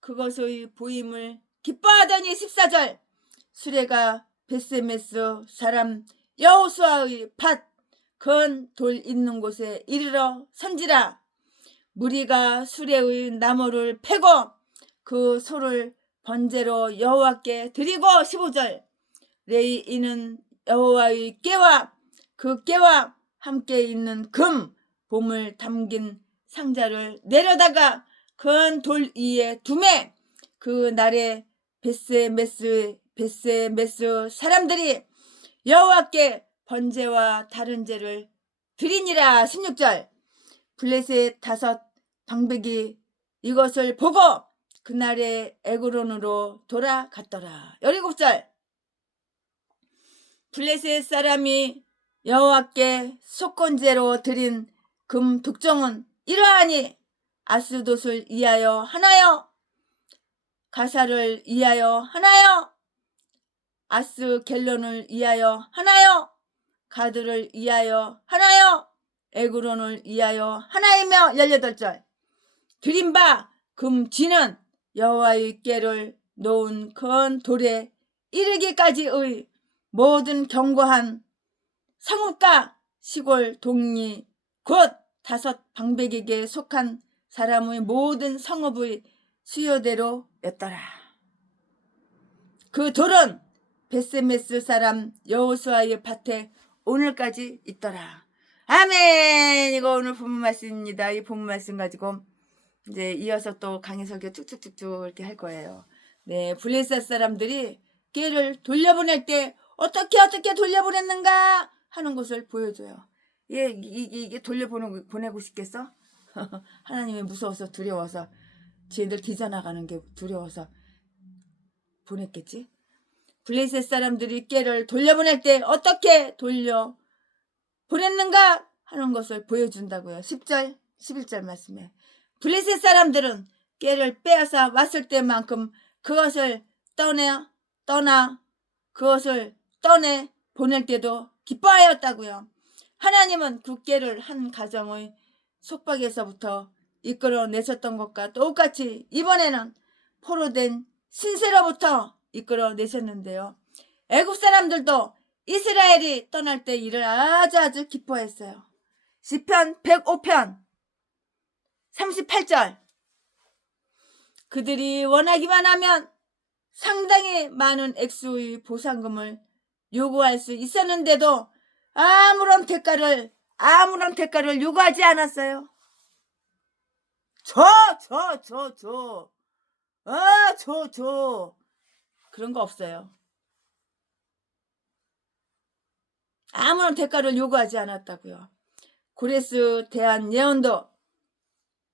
그것의 보임을 기뻐하더니 14절 수레가 베스메스 사람 여호수아의 밭 건 돌 있는 곳에 이르러 선지라. 무리가 수레의 나무를 패고 그 소를 번제로 여호와께 드리고 15절 레이인은 여호와의 깨와 그 깨와 함께 있는 금 봄을 담긴 상자를 내려다가 큰 돌 위에 두매 그 날에 베스메스 사람들이 여호와께 번제와 다른 제를 드리니라. 16절. 블레셋 다섯 방백이 이것을 보고 그날의 에그론으로 돌아갔더라. 17절. 블레셋 사람이 여호와께 속건제로 드린 금 독종은 이러하니 아스돗을 위하여 하나요, 가사를 위하여 하나요, 아스겔론을 위하여 하나요, 가드를 위하여 하나요, 에그론을 위하여 하나이며. 18절. 드린 바 금 쥐는 여호와의 궤를 놓은 큰 돌에 이르기까지의 모든 견고한 성읍과 시골 동리 곧 다섯 방백에게 속한 사람의 모든 성읍의 수요대로였더라. 그 돌은 베세메스 사람 여호수아의 밭에 오늘까지 있더라. 아멘. 이거 오늘 본문 말씀입니다. 이 본문 말씀 가지고 이제 이어서 또 강의 설교 쭉쭉쭉쭉 이렇게 할 거예요. 네, 블레셋 사람들이 궤를 돌려보낼 때 어떻게 돌려보냈는가 하는 것을 보여줘요. 이게 돌려보내고 싶겠어? 하나님이 무서워서 두려워서 쟤들 뒤져나가는 게 두려워서 보냈겠지? 블레셋 사람들이 궤를 돌려보낼 때 어떻게 돌려보냈는가 하는 것을 보여준다고요. 10절, 11절 말씀에 블레셋 사람들은 궤를 빼앗아 왔을 때만큼 그것을 그것을 떠내 보낼 때도 기뻐하였다고요. 하나님은 그 궤를 한 가정의 속박에서부터 이끌어내셨던 것과 똑같이 이번에는 포로된 신세로부터 이끌어내셨는데요. 애굽 사람들도 이스라엘이 떠날 때 이를 아주 기뻐했어요. 시편 105편 38절. 그들이 원하기만 하면 상당히 많은 액수의 보상금을 요구할 수 있었는데도 아무런 대가를 요구하지 않았어요. 그런 거 없어요. 아무런 대가를 요구하지 않았다고요. 고레스 대한 예언도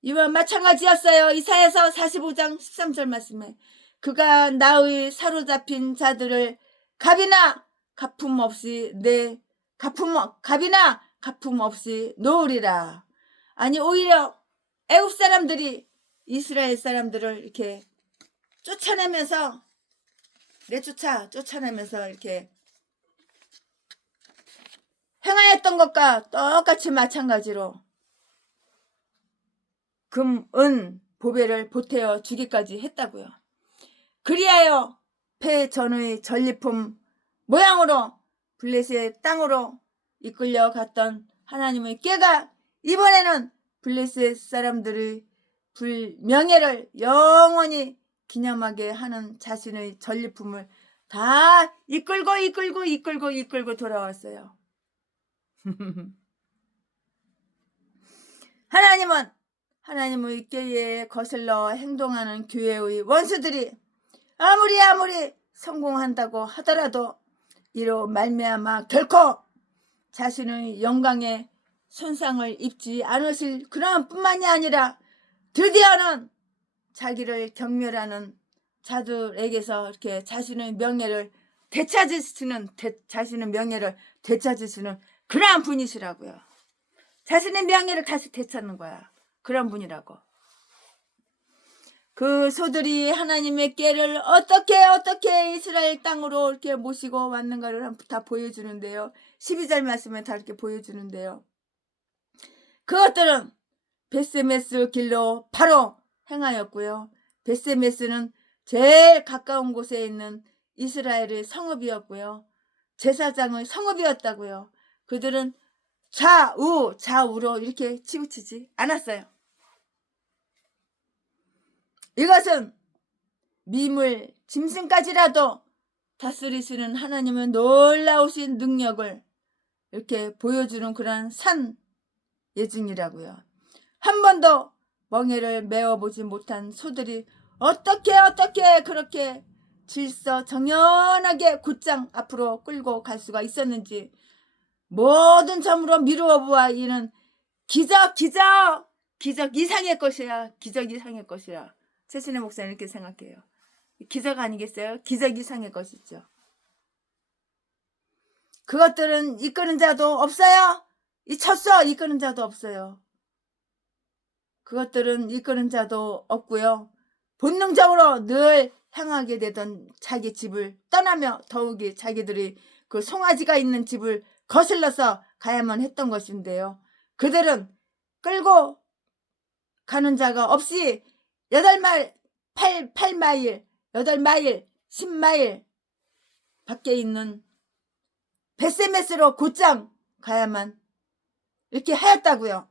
이와 마찬가지였어요. 이사야서 45장 13절 말씀에 그가 나의 사로잡힌 자들을 갑이나 가품 없이 놓으리라. 아니 오히려 애굽 사람들이 이스라엘 사람들을 이렇게 쫓아내면서 이렇게 행하였던 것과 똑같이 마찬가지로 금, 은, 보배를 보태어 주기까지 했다고요. 그리하여 패전의 전리품 모양으로 블레셋 땅으로 이끌려 갔던 하나님의 궤가 이번에는 블레셋 사람들의 불명예를 영원히 기념하게 하는 자신의 전리품을 다 이끌고 돌아왔어요. 하나님은 하나님의 궤에 거슬러 행동하는 교회의 원수들이 아무리 성공한다고 하더라도 이로 말미암아 결코 자신의 영광에 손상을 입지 않으실 그런 뿐만이 아니라 드디어는 자기를 경멸하는 자들에게서 이렇게 자신의 명예를 되찾으시는 그러한 분이시라고요. 자신의 명예를 다시 되찾는 거야. 그런 분이라고. 그 소들이 하나님의 궤를 어떻게 이스라엘 땅으로 이렇게 모시고 왔는가를 다 보여주는데요. 12절 말씀에 다 이렇게 보여주는데요. 그것들은 베세메스 길로 바로 행하였고요. 베세메스는 제일 가까운 곳에 있는 이스라엘의 성읍이었고요. 제사장의 성읍이었다고요. 그들은 좌우로 이렇게 치우치지 않았어요. 이것은 미물 짐승까지라도 다스리시는 하나님의 놀라우신 능력을 이렇게 보여주는 그런 산 예증이라고요. 한 번도 멍에를 메어보지 못한 소들이 어떻게 그렇게 질서 정연하게 곧장 앞으로 끌고 갈 수가 있었는지 모든 점으로 미루어 보아 이는 기적 이상의 것이야. 기적 이상의 것이야. 최순애 목사는 이렇게 생각해요. 기적 아니겠어요? 기적 이상의 것이죠. 그것들은 이끄는 자도 없어요. 이 쳤어 이끄는 자도 없어요. 그것들은 이끄는 자도 없고요. 본능적으로 늘 향하게 되던 자기 집을 떠나며 더욱이 자기들이 그 송아지가 있는 집을 거슬러서 가야만 했던 것인데요. 그들은 끌고 가는 자가 없이 8마일, 8마일, 8마일, 10마일 밖에 있는 벳세메스로 곧장 가야만 이렇게 하였다고요.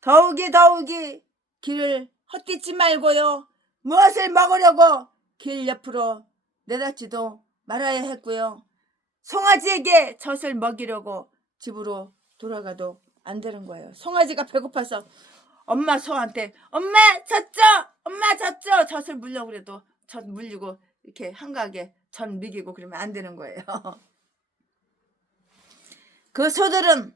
더욱이 길을 헛디지 말고요. 무엇을 먹으려고 길 옆으로 내닫지도 말아야 했고요. 송아지에게 젖을 먹이려고 집으로 돌아가도 안 되는 거예요. 송아지가 배고파서 엄마 소한테 엄마 젖죠 젖을 물려고 그래도 젖 물리고 이렇게 한가하게 젖 먹이고 그러면 안 되는 거예요. 그 소들은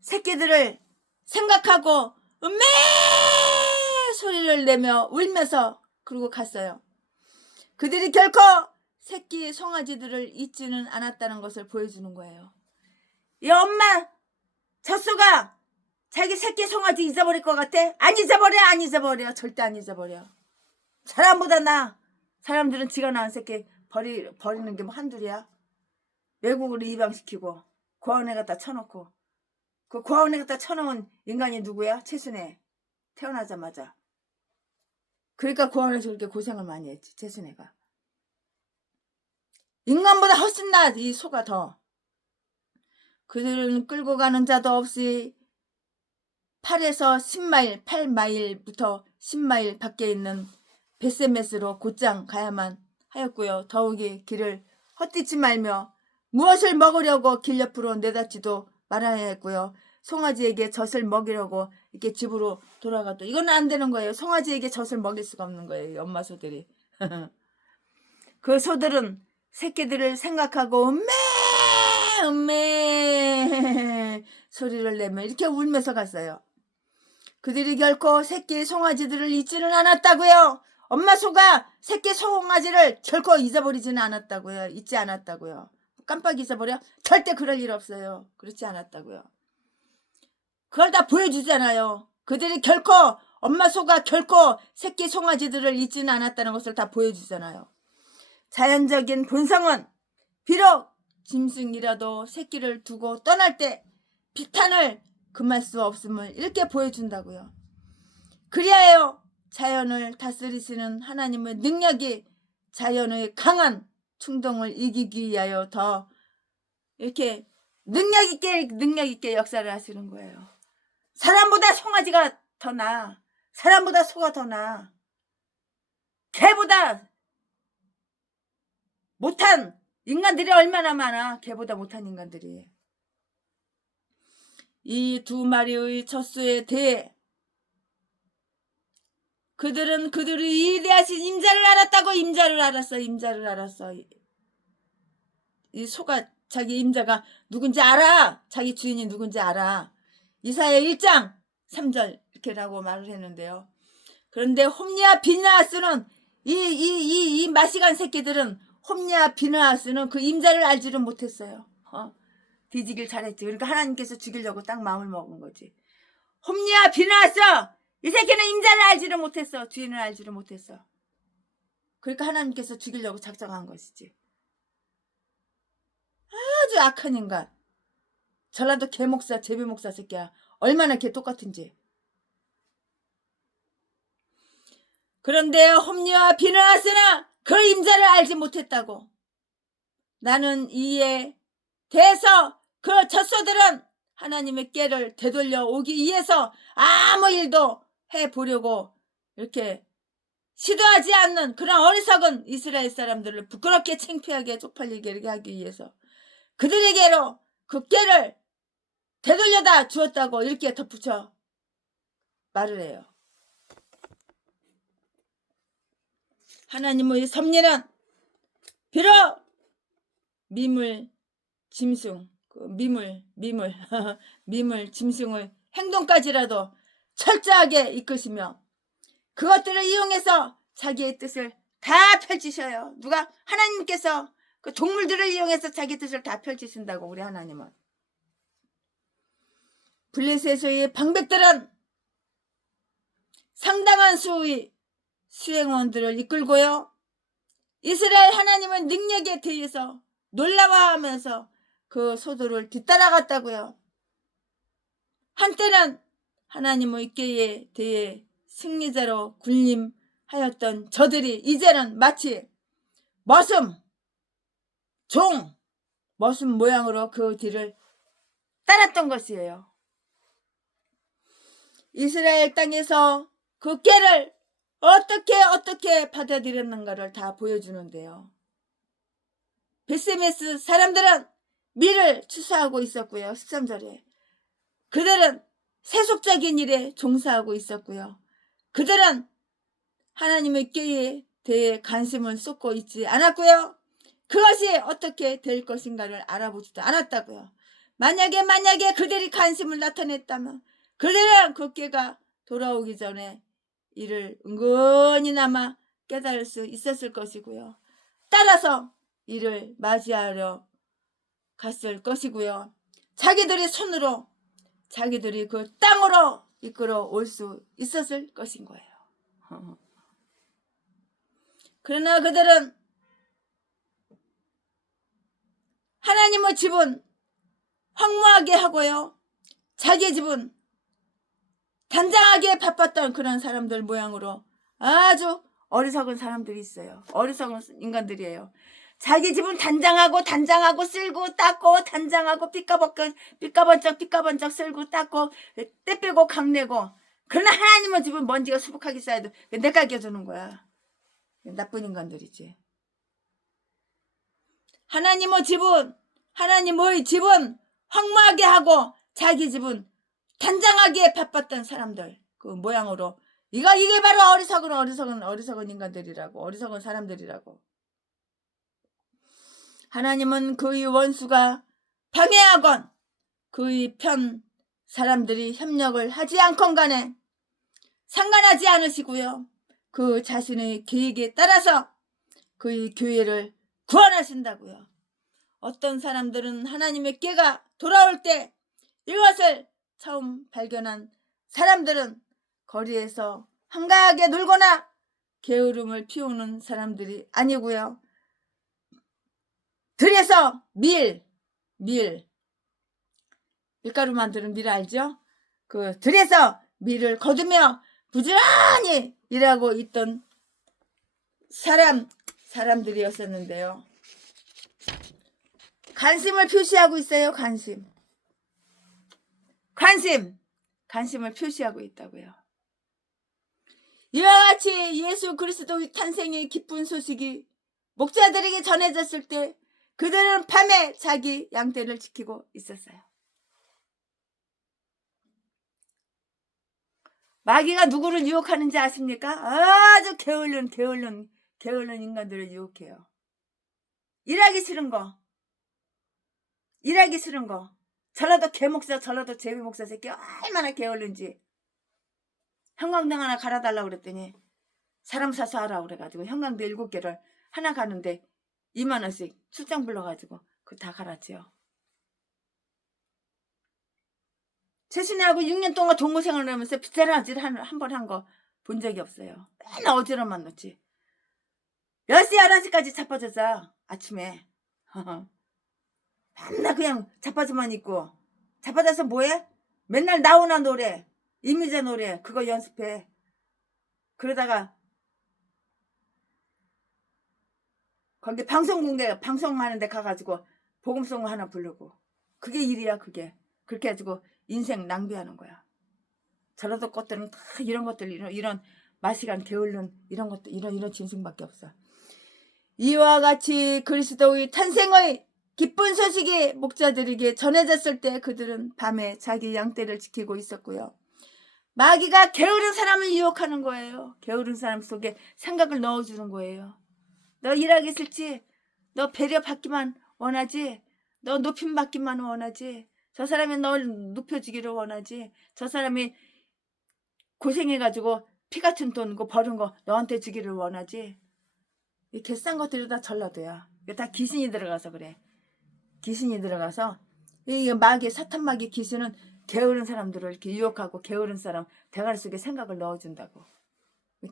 새끼들을 생각하고 음메 소리를 내며 울면서 그러고 갔어요. 그들이 결코 새끼 송아지들을 잊지는 않았다는 것을 보여주는 거예요. 이 엄마 젖소가 자기 새끼 송아지 잊어버릴 것 같아? 안 잊어버려. 절대 안 잊어버려. 사람보다 나. 사람들은 지가 낳은 새끼 버리는 게 뭐 한둘이야. 외국으로 입양시키고 고아원에 갖다 쳐놓고 그 고아원에 갖다 쳐놓은 인간이 누구야? 최순애. 태어나자마자. 그러니까 고아원에서 그렇게 고생을 많이 했지. 최순애가. 인간보다 훨씬 나 이 소가 더. 그들은 끌고 가는 자도 없이 8에서 10마일, 8마일부터 10마일 밖에 있는 벳세메스로 곧장 가야만 하였고요. 더욱이 길을 헛디지 말며 무엇을 먹으려고 길 옆으로 내닫지도 말아야 했고요. 송아지에게 젖을 먹이려고 이렇게 집으로 돌아가도 이건 안 되는 거예요. 송아지에게 젖을 먹일 수가 없는 거예요. 엄마 소들이. 그 소들은 새끼들을 생각하고 음메 소리를 내며 이렇게 울면서 갔어요. 그들이 결코 새끼 송아지들을 잊지는 않았다고요. 엄마 소가 새끼 송아지를 결코 잊어버리지는 않았다고요. 잊지 않았다고요. 깜빡 잊어버려? 절대 그럴 일 없어요. 그렇지 않았다고요. 그걸 다 보여주잖아요. 그들이 결코 엄마 소가 결코 새끼 송아지들을 잊지는 않았다는 것을 다 보여주잖아요. 자연적인 본성은 비록 짐승이라도 새끼를 두고 떠날 때 비탄을 금할 수 없음을 이렇게 보여준다고요. 그리하여 자연을 다스리시는 하나님의 능력이 자연의 강한 충동을 이기기 위하여 더 이렇게 능력 있게 역사를 하시는 거예요. 사람보다 송아지가 더 나아. 사람보다 소가 더 나아. 개보다 못한 인간들이 얼마나 많아. 개보다 못한 인간들이. 이 2마리의 젖소에 대해 그들은 그들의 위대하신 임자를 알았다고. 임자를 알았어. 이 소가 자기 임자가 누군지 알아. 자기 주인이 누군지 알아. 이사야 1장 3절 이렇게라고 말을 했는데요. 그런데 홈리와 비느하스는 이 마시간 새끼들은 홈리와 비느하스는 그 임자를 알지를 못했어요. 뒤지길 잘했지. 그러니까 하나님께서 죽이려고 딱 마음을 먹은 거지. 홈리와 비느하스 이 새끼는 임자를 알지를 못했어. 주인을 알지를 못했어. 그러니까 하나님께서 죽이려고 작정한 것이지. 아주 악한 인간. 전라도 개목사 제비목사 새끼야. 얼마나 개 똑같은지. 그런데 홈리와 비느하스는 그 임자를 알지 못했다고. 나는 이에 대해서 그 젖소들은 하나님의 꾀를 되돌려 오기 위해서 아무 일도 해보려고 이렇게 시도하지 않는 그런 어리석은 이스라엘 사람들을 부끄럽게 창피하게 쪽팔리게 하기 위해서 그들에게로 그 꾀를 되돌려다 주었다고 이렇게 덧붙여 말을 해요. 하나님의 섭리는 비록 미물 짐승, 미물 짐승의 행동까지라도 철저하게 이끄시며 그것들을 이용해서 자기의 뜻을 다 펼치셔요. 누가? 하나님께서 그 동물들을 이용해서 자기 뜻을 다 펼치신다고. 우리 하나님은. 블레셋의 방백들은 상당한 수의 수행원들을 이끌고요. 이스라엘 하나님은 능력에 대해서 놀라워하면서 그 소도를 뒤따라갔다고요. 한때는 하나님의 꾀에 대해 승리자로 군림하였던 저들이 이제는 마치 머슴 모양으로 그 뒤를 따랐던 것이에요. 이스라엘 땅에서 그 꾀를 어떻게 받아들였는가를 다 보여주는데요. 베세메스 사람들은 밀을 추수하고 있었고요. 13절에 그들은 세속적인 일에 종사하고 있었고요. 그들은 하나님의 꾀에 대해 관심을 쏟고 있지 않았고요. 그것이 어떻게 될 것인가를 알아보지도 않았다고요. 만약에 그들이 관심을 나타냈다면 그들은 그 꾀가 돌아오기 전에 이를 은근히나마 깨달을 수 있었을 것이고요. 따라서 이를 맞이하려 갔을 것이고요. 자기들의 손으로 자기들이 그 땅으로 이끌어 올 수 있었을 것인 거예요. 그러나 그들은 하나님의 집은 황무하게 하고요. 자기 집은 단장하게 바빴던 그런 사람들 모양으로 아주 어리석은 사람들이 있어요. 어리석은 인간들이에요. 자기 집은 단장하고 쓸고 닦고 단장하고 삐까번쩍 쓸고 닦고 때 빼고 강내고. 그러나 하나님의 집은 먼지가 수북하게 쌓여도 내가 껴주는 거야. 나쁜 인간들이지. 하나님의 집은 황무하게 하고 자기 집은 단장하기에 바빴던 사람들 그 모양으로 이게 바로 어리석은 인간들이라고. 어리석은 사람들이라고. 하나님은 그의 원수가 방해하건 그의 편 사람들이 협력을 하지 않건 간에 상관하지 않으시고요. 그 자신의 계획에 따라서 그의 교회를 구원하신다고요. 어떤 사람들은 하나님의 꾀가 돌아올 때 이것을 처음 발견한 사람들은 거리에서 한가하게 놀거나 게으름을 피우는 사람들이 아니고요. 들에서 밀가루 만드는 밀 알죠? 그 들에서 밀을 거두며 부지런히 일하고 있던 사람들이었었는데요. 관심을 표시하고 있어요. 관심을 표시하고 있다고요. 이와 같이 예수 그리스도의 탄생의 기쁜 소식이 목자들에게 전해졌을 때 그들은 밤에 자기 양떼를 지키고 있었어요. 마귀가 누구를 유혹하는지 아십니까? 아주 게을른 인간들을 유혹해요. 일하기 싫은 거. 전라도 개목사, 전라도 제비목사 새끼 얼마나 게을른지. 형광등 하나 갈아달라고 그랬더니 사람 사서 하라 그래가지고 형광등 7개를 하나 가는데 2만 원씩 출장 불러가지고 그거 다 갈았지요. 최신애하고 6년 동안 동무생활을 하면서 빗자루질 한 번 한 거 본 적이 없어요. 맨날 어지럼만 놓지. 10시 11시까지 자빠졌어. 아침에. 맨날 그냥 자빠져만 있고. 자빠져서 뭐해? 맨날 나오나 노래, 이미자 노래 그거 연습해. 그러다가 거기 방송하는 데 가가지고 복음송 하나 부르고. 그게 일이야 그게. 그렇게 해가지고 인생 낭비하는 거야. 저러도 것들은 다 이런 것들, 이런 마시간 게을른 이런 것들, 이런 짐승밖에 없어. 이와 같이 그리스도의 탄생의 기쁜 소식이 목자들에게 전해졌을 때 그들은 밤에 자기 양떼를 지키고 있었고요. 마귀가 게으른 사람을 유혹하는 거예요. 게으른 사람 속에 생각을 넣어주는 거예요. 너 일하기 싫지? 너 배려받기만 원하지? 너 높임받기만 원하지? 저 사람이 널 높여주기를 원하지? 저 사람이 고생해가지고 피 같은 돈 버는 거 너한테 주기를 원하지? 이 개싼 것들이 다 전라도야. 이게 다 귀신이 들어가서 그래. 귀신이 들어가서 이 마귀 사탄 마귀 귀신은 게으른 사람들을 이렇게 유혹하고 게으른 사람 대가리 속에 생각을 넣어준다고.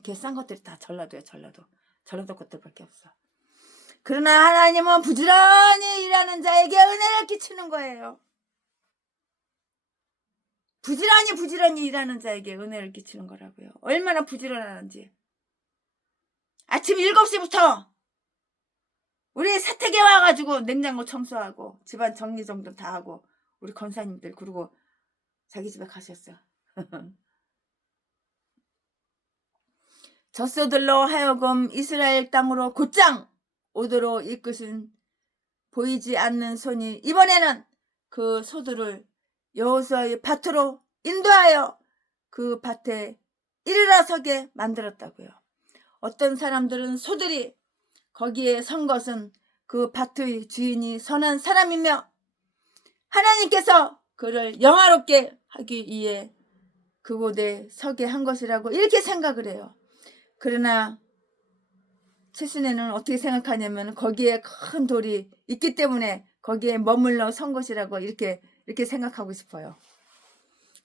개싼 것들이 다 전라도야. 전라도 것들밖에 없어. 그러나 하나님은 부지런히 일하는 자에게 은혜를 끼치는 거예요. 부지런히 일하는 자에게 은혜를 끼치는 거라고요. 얼마나 부지런하는지. 아침 7시부터 우리 사택에 와가지고 냉장고 청소하고 집안 정리정돈 다 하고 우리 권사님들 그러고 자기 집에 가셨어. 젖소들로 하여금 이스라엘 땅으로 곧장 오도록 이끄신 보이지 않는 손이 이번에는 그 소들을 여호수아의 밭으로 인도하여 그 밭에 이르러서게 만들었다고요. 어떤 사람들은 소들이 거기에 선 것은 그 밭의 주인이 선한 사람이며 하나님께서 그를 영화롭게 하기 위해 그곳에 서게 한 것이라고 이렇게 생각을 해요. 그러나 최순애는 어떻게 생각하냐면 거기에 큰 돌이 있기 때문에 거기에 머물러 선 것이라고 이렇게 생각하고 싶어요.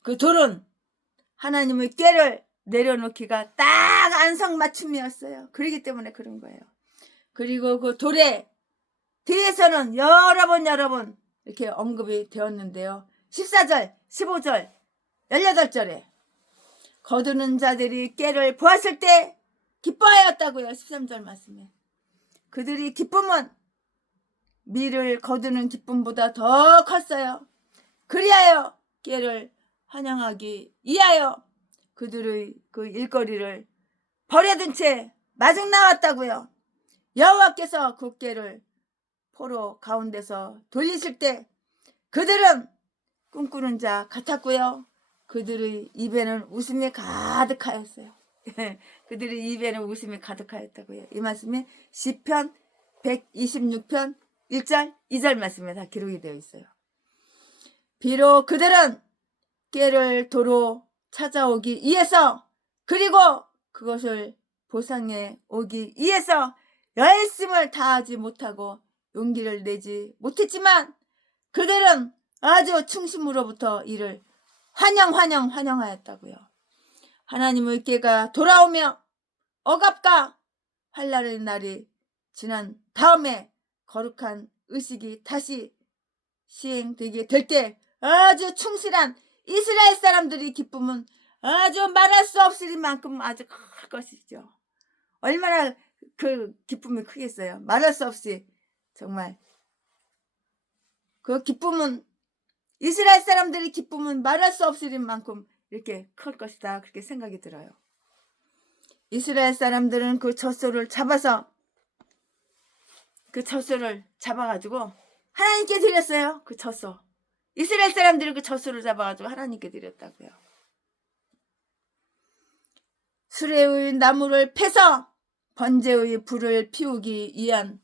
그 돌은 하나님의 꾀를 내려놓기가 딱 안성맞춤이었어요. 그렇기 때문에 그런 거예요. 그리고 그 돌에 뒤에서는 여러 번 이렇게 언급이 되었는데요. 14절, 15절, 18절에 거두는 자들이 꾀를 보았을 때 기뻐하였다고요. 13절 말씀에. 그들이 기쁨은 밀을 거두는 기쁨보다 더 컸어요. 그리하여 꾀를 환영하기 위하여 그들의 그 일거리를 버려둔 채 마중 나왔다고요. 여호와께서 그 꾀를 포로 가운데서 돌리실 때 그들은 꿈꾸는 자 같았고요. 그들의 입에는 웃음이 가득하였어요. 그들의 입에는 웃음이 가득하였다고요. 이 말씀이 시편 126편 1절 2절 말씀에 다 기록이 되어 있어요. 비록 그들은 꾀를 도로 찾아오기 위해서 그리고 그것을 보상해 오기 위해서 열심을 다하지 못하고 용기를 내지 못했지만 그들은 아주 충심으로부터 이를 환영하였다고요. 하나님의 꾀가 돌아오며 억압과 환난의 날이 지난 다음에 거룩한 의식이 다시 시행되게 될 때 아주 충실한 이스라엘 사람들의 기쁨은 아주 말할 수 없을 만큼 아주 클 것이죠. 얼마나 그 기쁨이 크겠어요. 말할 수 없이 정말 그 기쁨은 이스라엘 사람들의 기쁨은 말할 수 없을 만큼 이렇게 클 것이다. 그렇게 생각이 들어요. 이스라엘 사람들은 그 젖소를 잡아서 그 젖소를 잡아가지고 하나님께 드렸어요. 그 젖소. 이스라엘 사람들은 그 젖소를 잡아가지고 하나님께 드렸다고요. 수레의 나무를 패서 번제의 불을 피우기 위한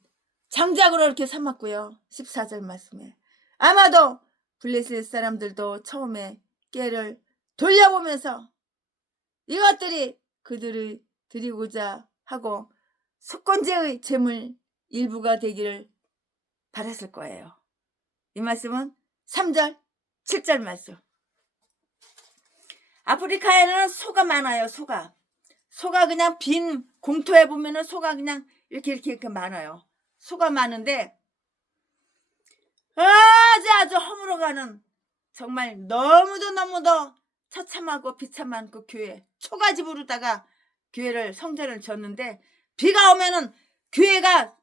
장작으로 이렇게 삼았고요. 14절 말씀에 아마도 블레셋 사람들도 처음에 꾀를 돌려보면서 이것들이 그들을 드리고자 하고 속건제의 제물 일부가 되기를 바랐을 거예요. 이 말씀은 3절 7절 말씀. 아프리카에는 소가 많아요. 소가 그냥 빈 공터에 보면은 소가 그냥 이렇게 많아요. 소가 많은데 아주 허물어가는 정말 너무도 처참하고 비참한 그 교회 초가집으로다가 교회를 성전을 졌는데 비가 오면은 교회가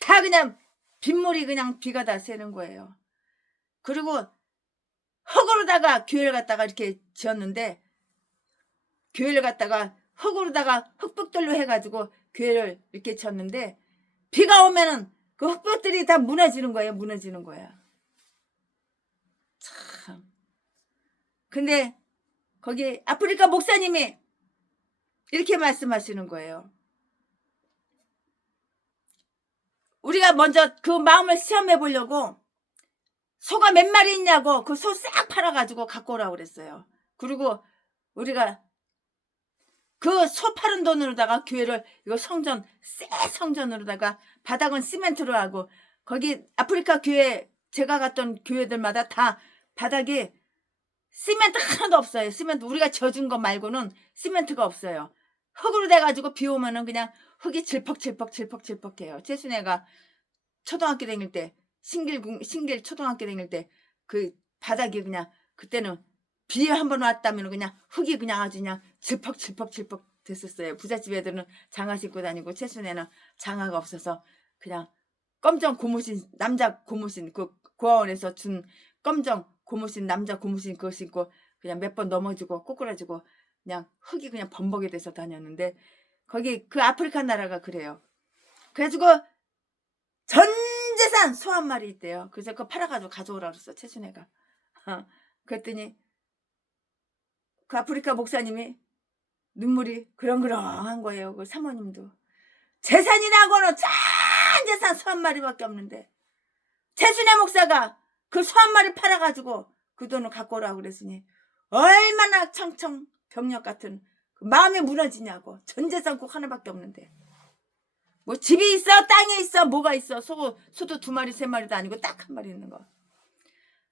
다 그냥 빗물이 그냥 비가 다 새는 거예요. 그리고 흙으로다가 교회를 갖다가 이렇게 지었는데 교회를 갖다가 흙으로다가 흙벽돌로 해가지고 교회를 이렇게 쳤는데 비가 오면은 그 흙벽들이 다 무너지는 거야. 참. 근데 거기 아프리카 목사님이 이렇게 말씀하시는 거예요. 우리가 먼저 그 마음을 시험해 보려고 소가 몇 마리 있냐고 그 소 싹 팔아가지고 갖고 오라고 그랬어요. 그리고 우리가 그 소 파는 돈으로다가 교회를 이거 성전 새 성전으로다가 바닥은 시멘트로 하고 거기 아프리카 교회 제가 갔던 교회들마다 다 바닥에 시멘트 하나도 없어요. 시멘트 우리가 져준 거 말고는 시멘트가 없어요. 흙으로 돼가지고 비 오면은 그냥 흙이 질퍽질퍽해요. 최순애가 초등학교 다닐 때 신길 초등학교 다닐 때 그 바닥이 그냥 그때는 비 한 번 왔다면 그냥 흙이 그냥 아주 그냥 질퍽 됐었어요. 부잣집 애들은 장화 신고 다니고 최순애는 장화가 없어서 그냥 검정 고무신 남자 고무신 그 고아원에서 준 검정 고무신 남자 고무신 그거 신고 그냥 몇 번 넘어지고 꼬꾸라지고 그냥 흙이 그냥 범벅이 돼서 다녔는데 거기 그 아프리카 나라가 그래요. 그래가지고 전 재산 소 한 마리 있대요. 그래서 그거 팔아가지고 가져오라 그랬어 최순애가. 그랬더니 그 아프리카 목사님이 눈물이 그렁그렁한 거예요. 그 사모님도 재산이라고는 전 재산 소 한 마리밖에 없는데 최순애 목사가 그 소 한 마리 팔아가지고 그 돈을 갖고 오라고 그랬으니 얼마나 청청병력 같은 그 마음이 무너지냐고. 전 재산 꼭 하나밖에 없는데 뭐 집이 있어 땅에 있어 뭐가 있어 소도 2마리 3마리도 아니고 딱 한 마리 있는 거.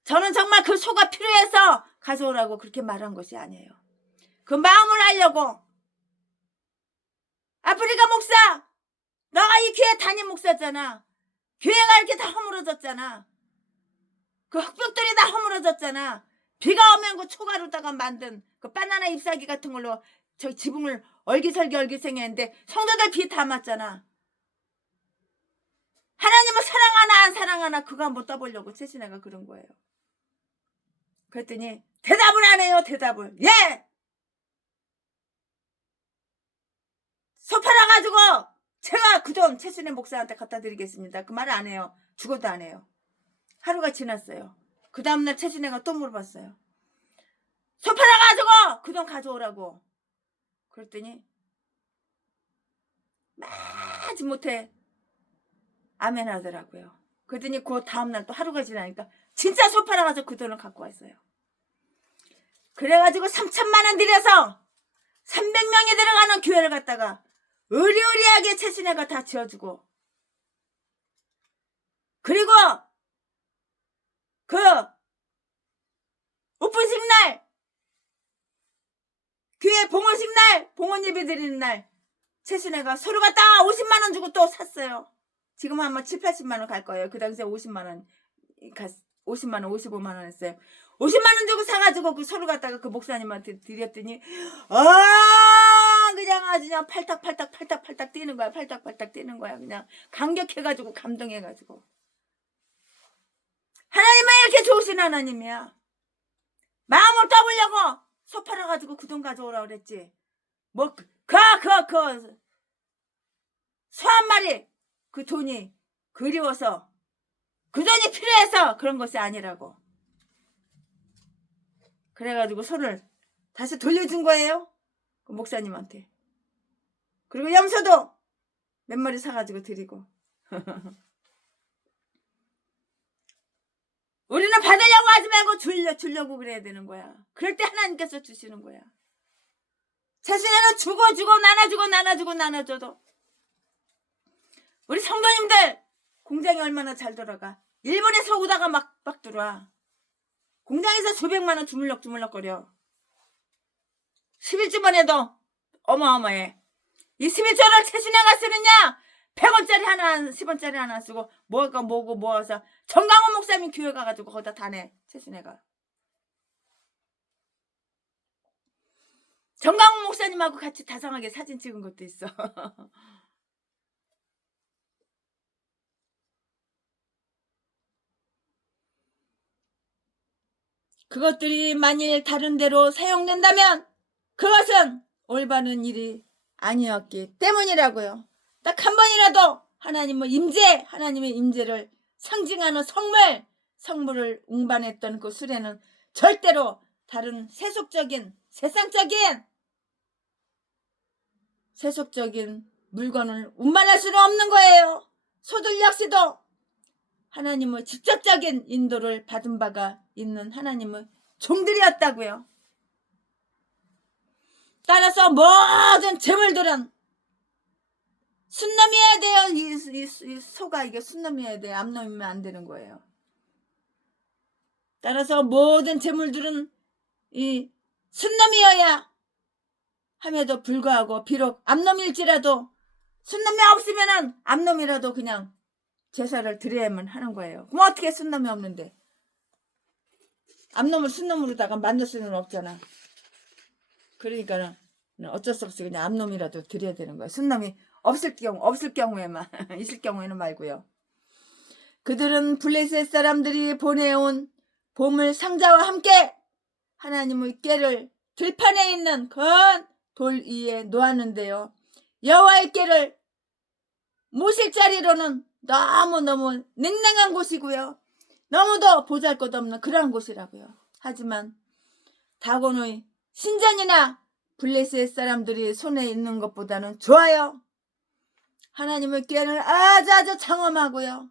저는 정말 그 소가 필요해서 가져오라고 그렇게 말한 것이 아니에요. 그 마음을 알려고. 아프리카 목사 너가 이 교회 담임 목사잖아. 교회가 이렇게 다 허물어졌잖아. 그 흙벽들이 다 허물어졌잖아. 비가 오면 그 초가루다가 만든 그 바나나 잎사귀 같은 걸로 저 지붕을 얼기설기 했는데 성도들 비 다 맞잖아. 하나님을 사랑하나 안 사랑하나 그거 한번 떠보려고 최순애가 그런 거예요. 그랬더니 대답을 안 해요. 대답을. 예! 소 팔아가지고 제가 그 돈 최순애 목사한테 갖다 드리겠습니다. 그 말을 안 해요. 죽어도 안 해요. 하루가 지났어요. 그 다음날 최순애가 또 물어봤어요. 소 팔아가지고 그 돈 가져오라고. 그랬더니 마지못해 아멘 하더라고요. 그랬더니 그 다음날 또 하루가 지나니까 진짜 소 팔아가지고 그 돈을 갖고 왔어요. 그래가지고 3천만 원 들여서 300명이 들어가는 교회를 갔다가 의리의리하게 최순애가 다 지어주고 그리고 그 오픈식 날 교회 봉헌식 날 봉헌 예배 드리는 날 최순애가 소를 갖다 50만 원 주고 또 샀어요. 지금 아마 7, 80만 원 갈 거예요. 그 당시에 50만 원 50만 원 55만 원 했어요. 50만 원 주고 사가지고 그 소를 갖다가 그 목사님한테 드렸더니 그냥 아주 그냥 팔딱팔딱 뛰는 거야. 팔딱팔딱 뛰는 거야. 그냥 감격해가지고 감동해가지고 하나님은 이렇게 좋으신 하나님이야. 마음을 떠보려고 소 팔아가지고 그 돈 가져오라 그랬지. 뭐 소 한 마리 그 돈이 그리워서 그 돈이 필요해서 그런 것이 아니라고. 그래가지고 소를 다시 돌려준 거예요. 그 목사님한테. 그리고 염소도 몇 마리 사가지고 드리고. 우리는 받으려고 하지 말고 주려고 그래야 되는 거야. 그럴 때 하나님께서 주시는 거야. 최순애는 주고 나눠줘도 우리 성도님들 공장이 얼마나 잘 돌아가. 일본에서 오다가 막 들어와. 공장에서 수백만 원 주물럭거려. 11주만 해도 어마어마해. 이 11조를 최순애가 쓰느냐 100원짜리 하나 10원짜리 하나 쓰고 뭐고 모아서 정강원 목사님 교회 가가지고 거기다 다 내. 최순애가 정강원 목사님하고 같이 다정하게 사진 찍은 것도 있어. 그것들이 만일 다른 데로 사용된다면 그것은 올바른 일이 아니었기 때문이라고요. 딱 한 번이라도 하나님의 임재를 상징하는 성물을 운반했던 그 수레는 절대로 다른 세속적인 물건을 운반할 수는 없는 거예요. 소들 역시도 하나님의 직접적인 인도를 받은 바가 있는 하나님의 종들이었다고요. 따라서 모든 재물들은 순놈이어야 돼요. 이 소가 이게 순놈이어야 돼요. 암놈이면 안 되는 거예요. 따라서 모든 재물들은 이 순놈이어야 함에도 불구하고 비록 암놈일지라도 순놈이 없으면은 암놈이라도 그냥 제사를 드려야만 하는 거예요. 그럼 어떻게 순놈이 없는데? 암놈을 순놈으로다가 만들 수는 없잖아. 그러니까는 어쩔 수 없이 그냥 암놈이라도 드려야 되는 거예요. 순놈이 없을 경우에만 있을 경우에는 말고요. 그들은 블레셋 사람들이 보내온 보물 상자와 함께 하나님의 궤를 들판에 있는 큰 돌 위에 놓았는데요. 여호와의 궤를 모실 자리로는 너무너무 냉랭한 곳이고요. 너무도 보잘것없는 그런 곳이라고요. 하지만 다곤의 신전이나 블레셋 사람들이 손에 있는 것보다는 좋아요. 하나님의 궤를 아주 장엄하고요.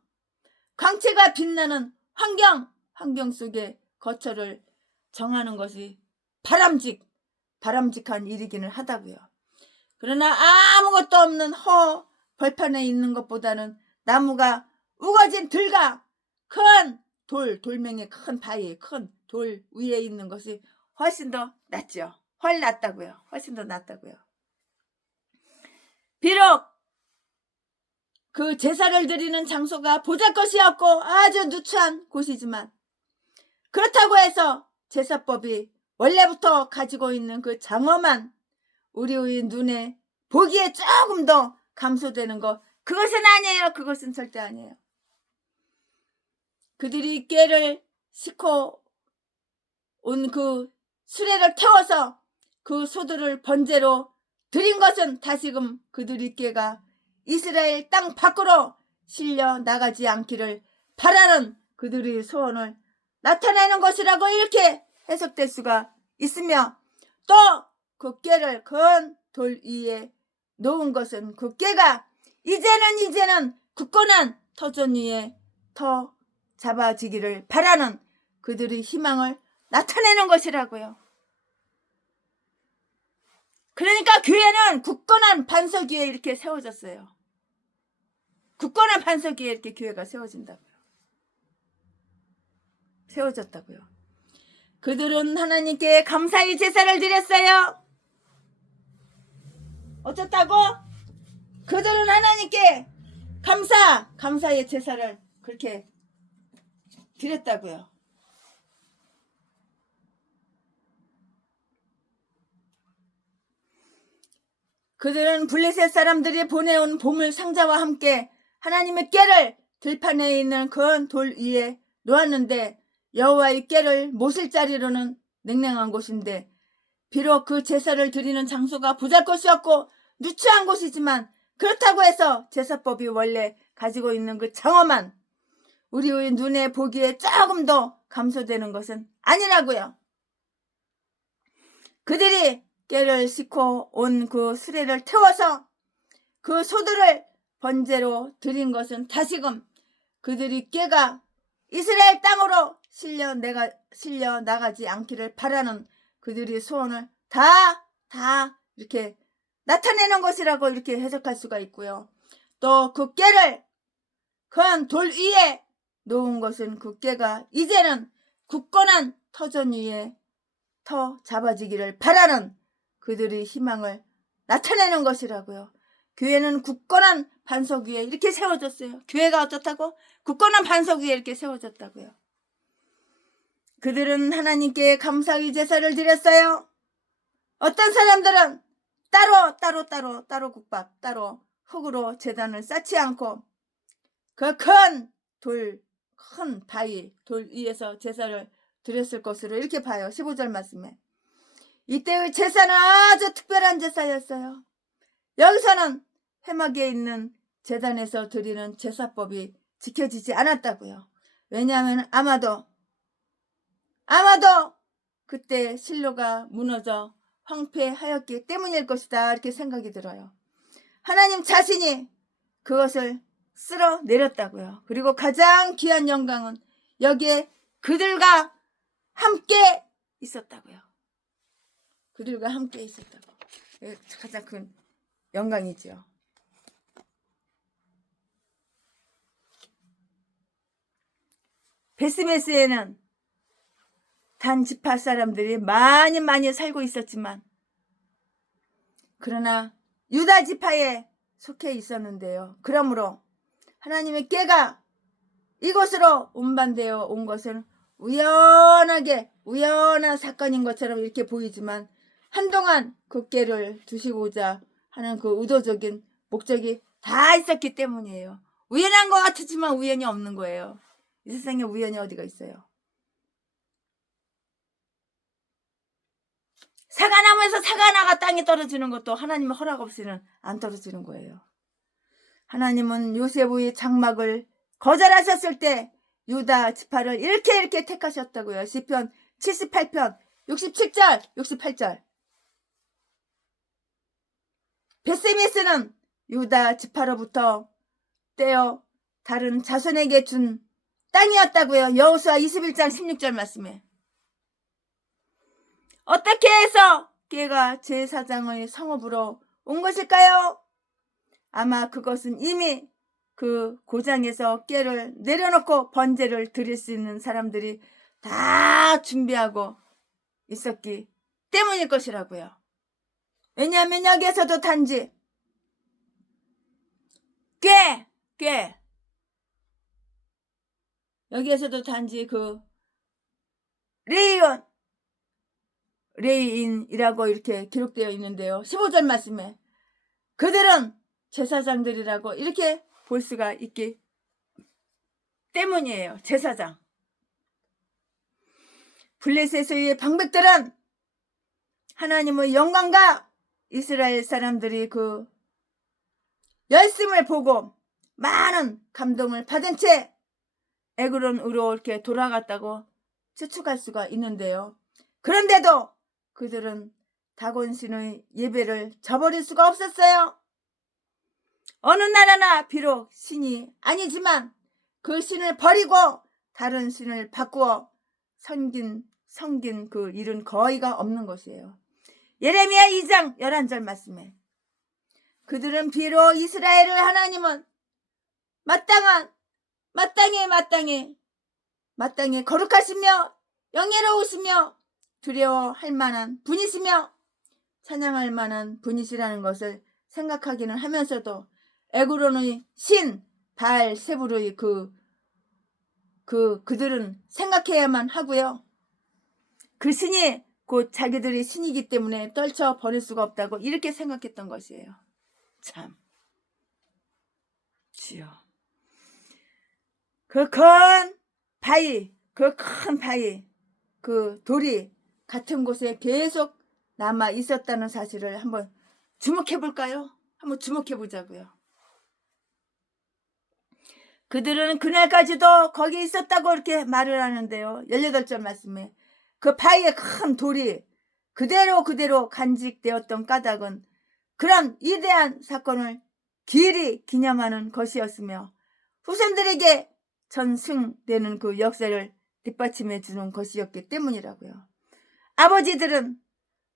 광채가 빛나는 환경 속에 거처를 정하는 것이 바람직한 일이기는 하다고요. 그러나 아무것도 없는 벌판에 있는 것보다는 나무가 우거진 들과 큰 돌멩이 큰 바위 큰 돌 위에 있는 것이 훨씬 더 낫죠. 훨씬 더 낫다고요. 비록 그 제사를 드리는 장소가 보잘것이었고 아주 누추한 곳이지만 그렇다고 해서 제사법이 원래부터 가지고 있는 그 장엄한 우리의 눈에 보기에 조금 더 감소되는 것, 그것은 아니에요. 그것은 절대 아니에요. 그들이 꾀를 싣고 온 그 수레를 태워서 그 소들을 번제로 드린 것은 다시금 그들의 꾀가 이스라엘 땅 밖으로 실려 나가지 않기를 바라는 그들의 소원을 나타내는 것이라고 이렇게 해석될 수가 있으며, 또 그 꾀를 큰 돌 위에 놓은 것은 그 꾀가 이제는 굳건한 터전 위에 터 잡아지기를 바라는 그들의 희망을 나타내는 것이라고요. 그러니까 교회는 굳건한 반석 위에 이렇게 세워졌어요. 굳건한 반석 위에 이렇게 교회가 세워졌다고요. 그들은 하나님께 감사의 제사를 드렸어요. 어쩌다고? 그들은 하나님께 감사의 제사를 그렇게 드렸다고요. 그들은 블레셋 사람들이 보내온 보물 상자와 함께 하나님의 궤를 들판에 있는 큰 돌 위에 놓았는데, 여호와의 궤를 모실 자리로는 냉랭한 곳인데, 비록 그 제사를 드리는 장소가 보잘것이었고 누추한 곳이지만 그렇다고 해서 제사법이 원래 가지고 있는 그 장엄한 우리의 눈에 보기에 조금 더 감소되는 것은 아니라고요. 그들이 꾀를 싣고 온 그 수레를 태워서 그 소들을 번제로 드린 것은 다시금 그들이 꾀가 이스라엘 땅으로 실려 나가지 않기를 바라는 그들의 소원을 다 이렇게 나타내는 것이라고 이렇게 해석할 수가 있고요. 또 그 꾀를 큰 돌 위에 놓은 것은 그 꾀가 이제는 굳건한 터전 위에 터 잡아지기를 바라는 그들의 희망을 나타내는 것이라고요. 교회는 굳건한 반석 위에 이렇게 세워졌어요. 교회가 어떻다고? 굳건한 반석 위에 이렇게 세워졌다고요. 그들은 하나님께 감사의 제사를 드렸어요. 어떤 사람들은 따로 국밥, 따로 흙으로 제단을 쌓지 않고 그 큰 바위, 돌 위에서 제사를 드렸을 것으로 이렇게 봐요. 15절 말씀에. 이때의 제사는 아주 특별한 제사였어요. 여기서는 회막에 있는 제단에서 드리는 제사법이 지켜지지 않았다고요. 왜냐하면 아마도 그때 실로가 무너져 황폐하였기 때문일 것이다, 이렇게 생각이 들어요. 하나님 자신이 그것을 쓸어 내렸다고요. 그리고 가장 귀한 영광은 여기에 그들과 함께 있었다고요. 그들과 함께 있었다고. 가장 큰 영광이죠. 베스메스에는 단 지파 사람들이 많이 살고 있었지만, 그러나 유다 지파에 속해 있었는데요. 그러므로 하나님의 꾀가 이곳으로 운반되어 온 것은 우연한 사건인 것처럼 이렇게 보이지만, 한동안 그 꾀를 두시고자 하는 그 의도적인 목적이 다 있었기 때문이에요. 우연한 것 같지만 우연이 없는 거예요. 이 세상에 우연이 어디가 있어요. 사과나무에서 사과나가 땅에 떨어지는 것도 하나님의 허락 없이는 안 떨어지는 거예요. 하나님은 요셉의 장막을 거절하셨을 때 유다 지파를 이렇게 택하셨다고요. 시편 78편 67절 68절. 베스메스는 유다 지파로부터 떼어 다른 자손에게 준 땅이었다고요. 여호수아 21장 16절 말씀에. 어떻게 해서 꾀가 제사장의 성읍으로 온 것일까요? 아마 그것은 이미 그 고장에서 꾀를 내려놓고 번제를 드릴 수 있는 사람들이 다 준비하고 있었기 때문일 것이라고요. 왜냐하면 여기에서도 단지 꾀 여기에서도 단지 그 레이인이라고 이렇게 기록되어 있는데요. 15절 말씀에 그들은 제사장들이라고 이렇게 볼 수가 있기 때문이에요. 제사장. 블레셋의 방백들은 하나님의 영광과 이스라엘 사람들이 그 열심을 보고 많은 감동을 받은 채 에그론으로 이렇게 돌아갔다고 추측할 수가 있는데요. 그런데도 그들은 다곤신의 예배를 저버릴 수가 없었어요. 어느 나라나 비록 신이 아니지만 그 신을 버리고 다른 신을 바꾸어 섬긴 그 일은 거의가 없는 것이에요. 예레미야 2장 11절 말씀에 그들은 비록 이스라엘을 하나님은 마땅히 거룩하시며 영예로우시며 두려워할 만한 분이시며 찬양할 만한 분이시라는 것을 생각하기는 하면서도 에그론의 신 바알세불의 그들은 생각해야만 하고요. 그 신이 곧 자기들이 신이기 때문에 떨쳐 버릴 수가 없다고 이렇게 생각했던 것이에요. 참 주여. 그 큰 바위 그 돌이 같은 곳에 계속 남아 있었다는 사실을 한번 주목해 볼까요? 한번 주목해 보자고요. 그들은 그날까지도 거기 있었다고 이렇게 말을 하는데요. 18절 말씀에 그 바위의 큰 돌이 그대로 간직되었던 까닭은 그런 위대한 사건을 길이 기념하는 것이었으며 후손들에게 전승되는 그 역사를 뒷받침해 주는 것이었기 때문이라고요. 아버지들은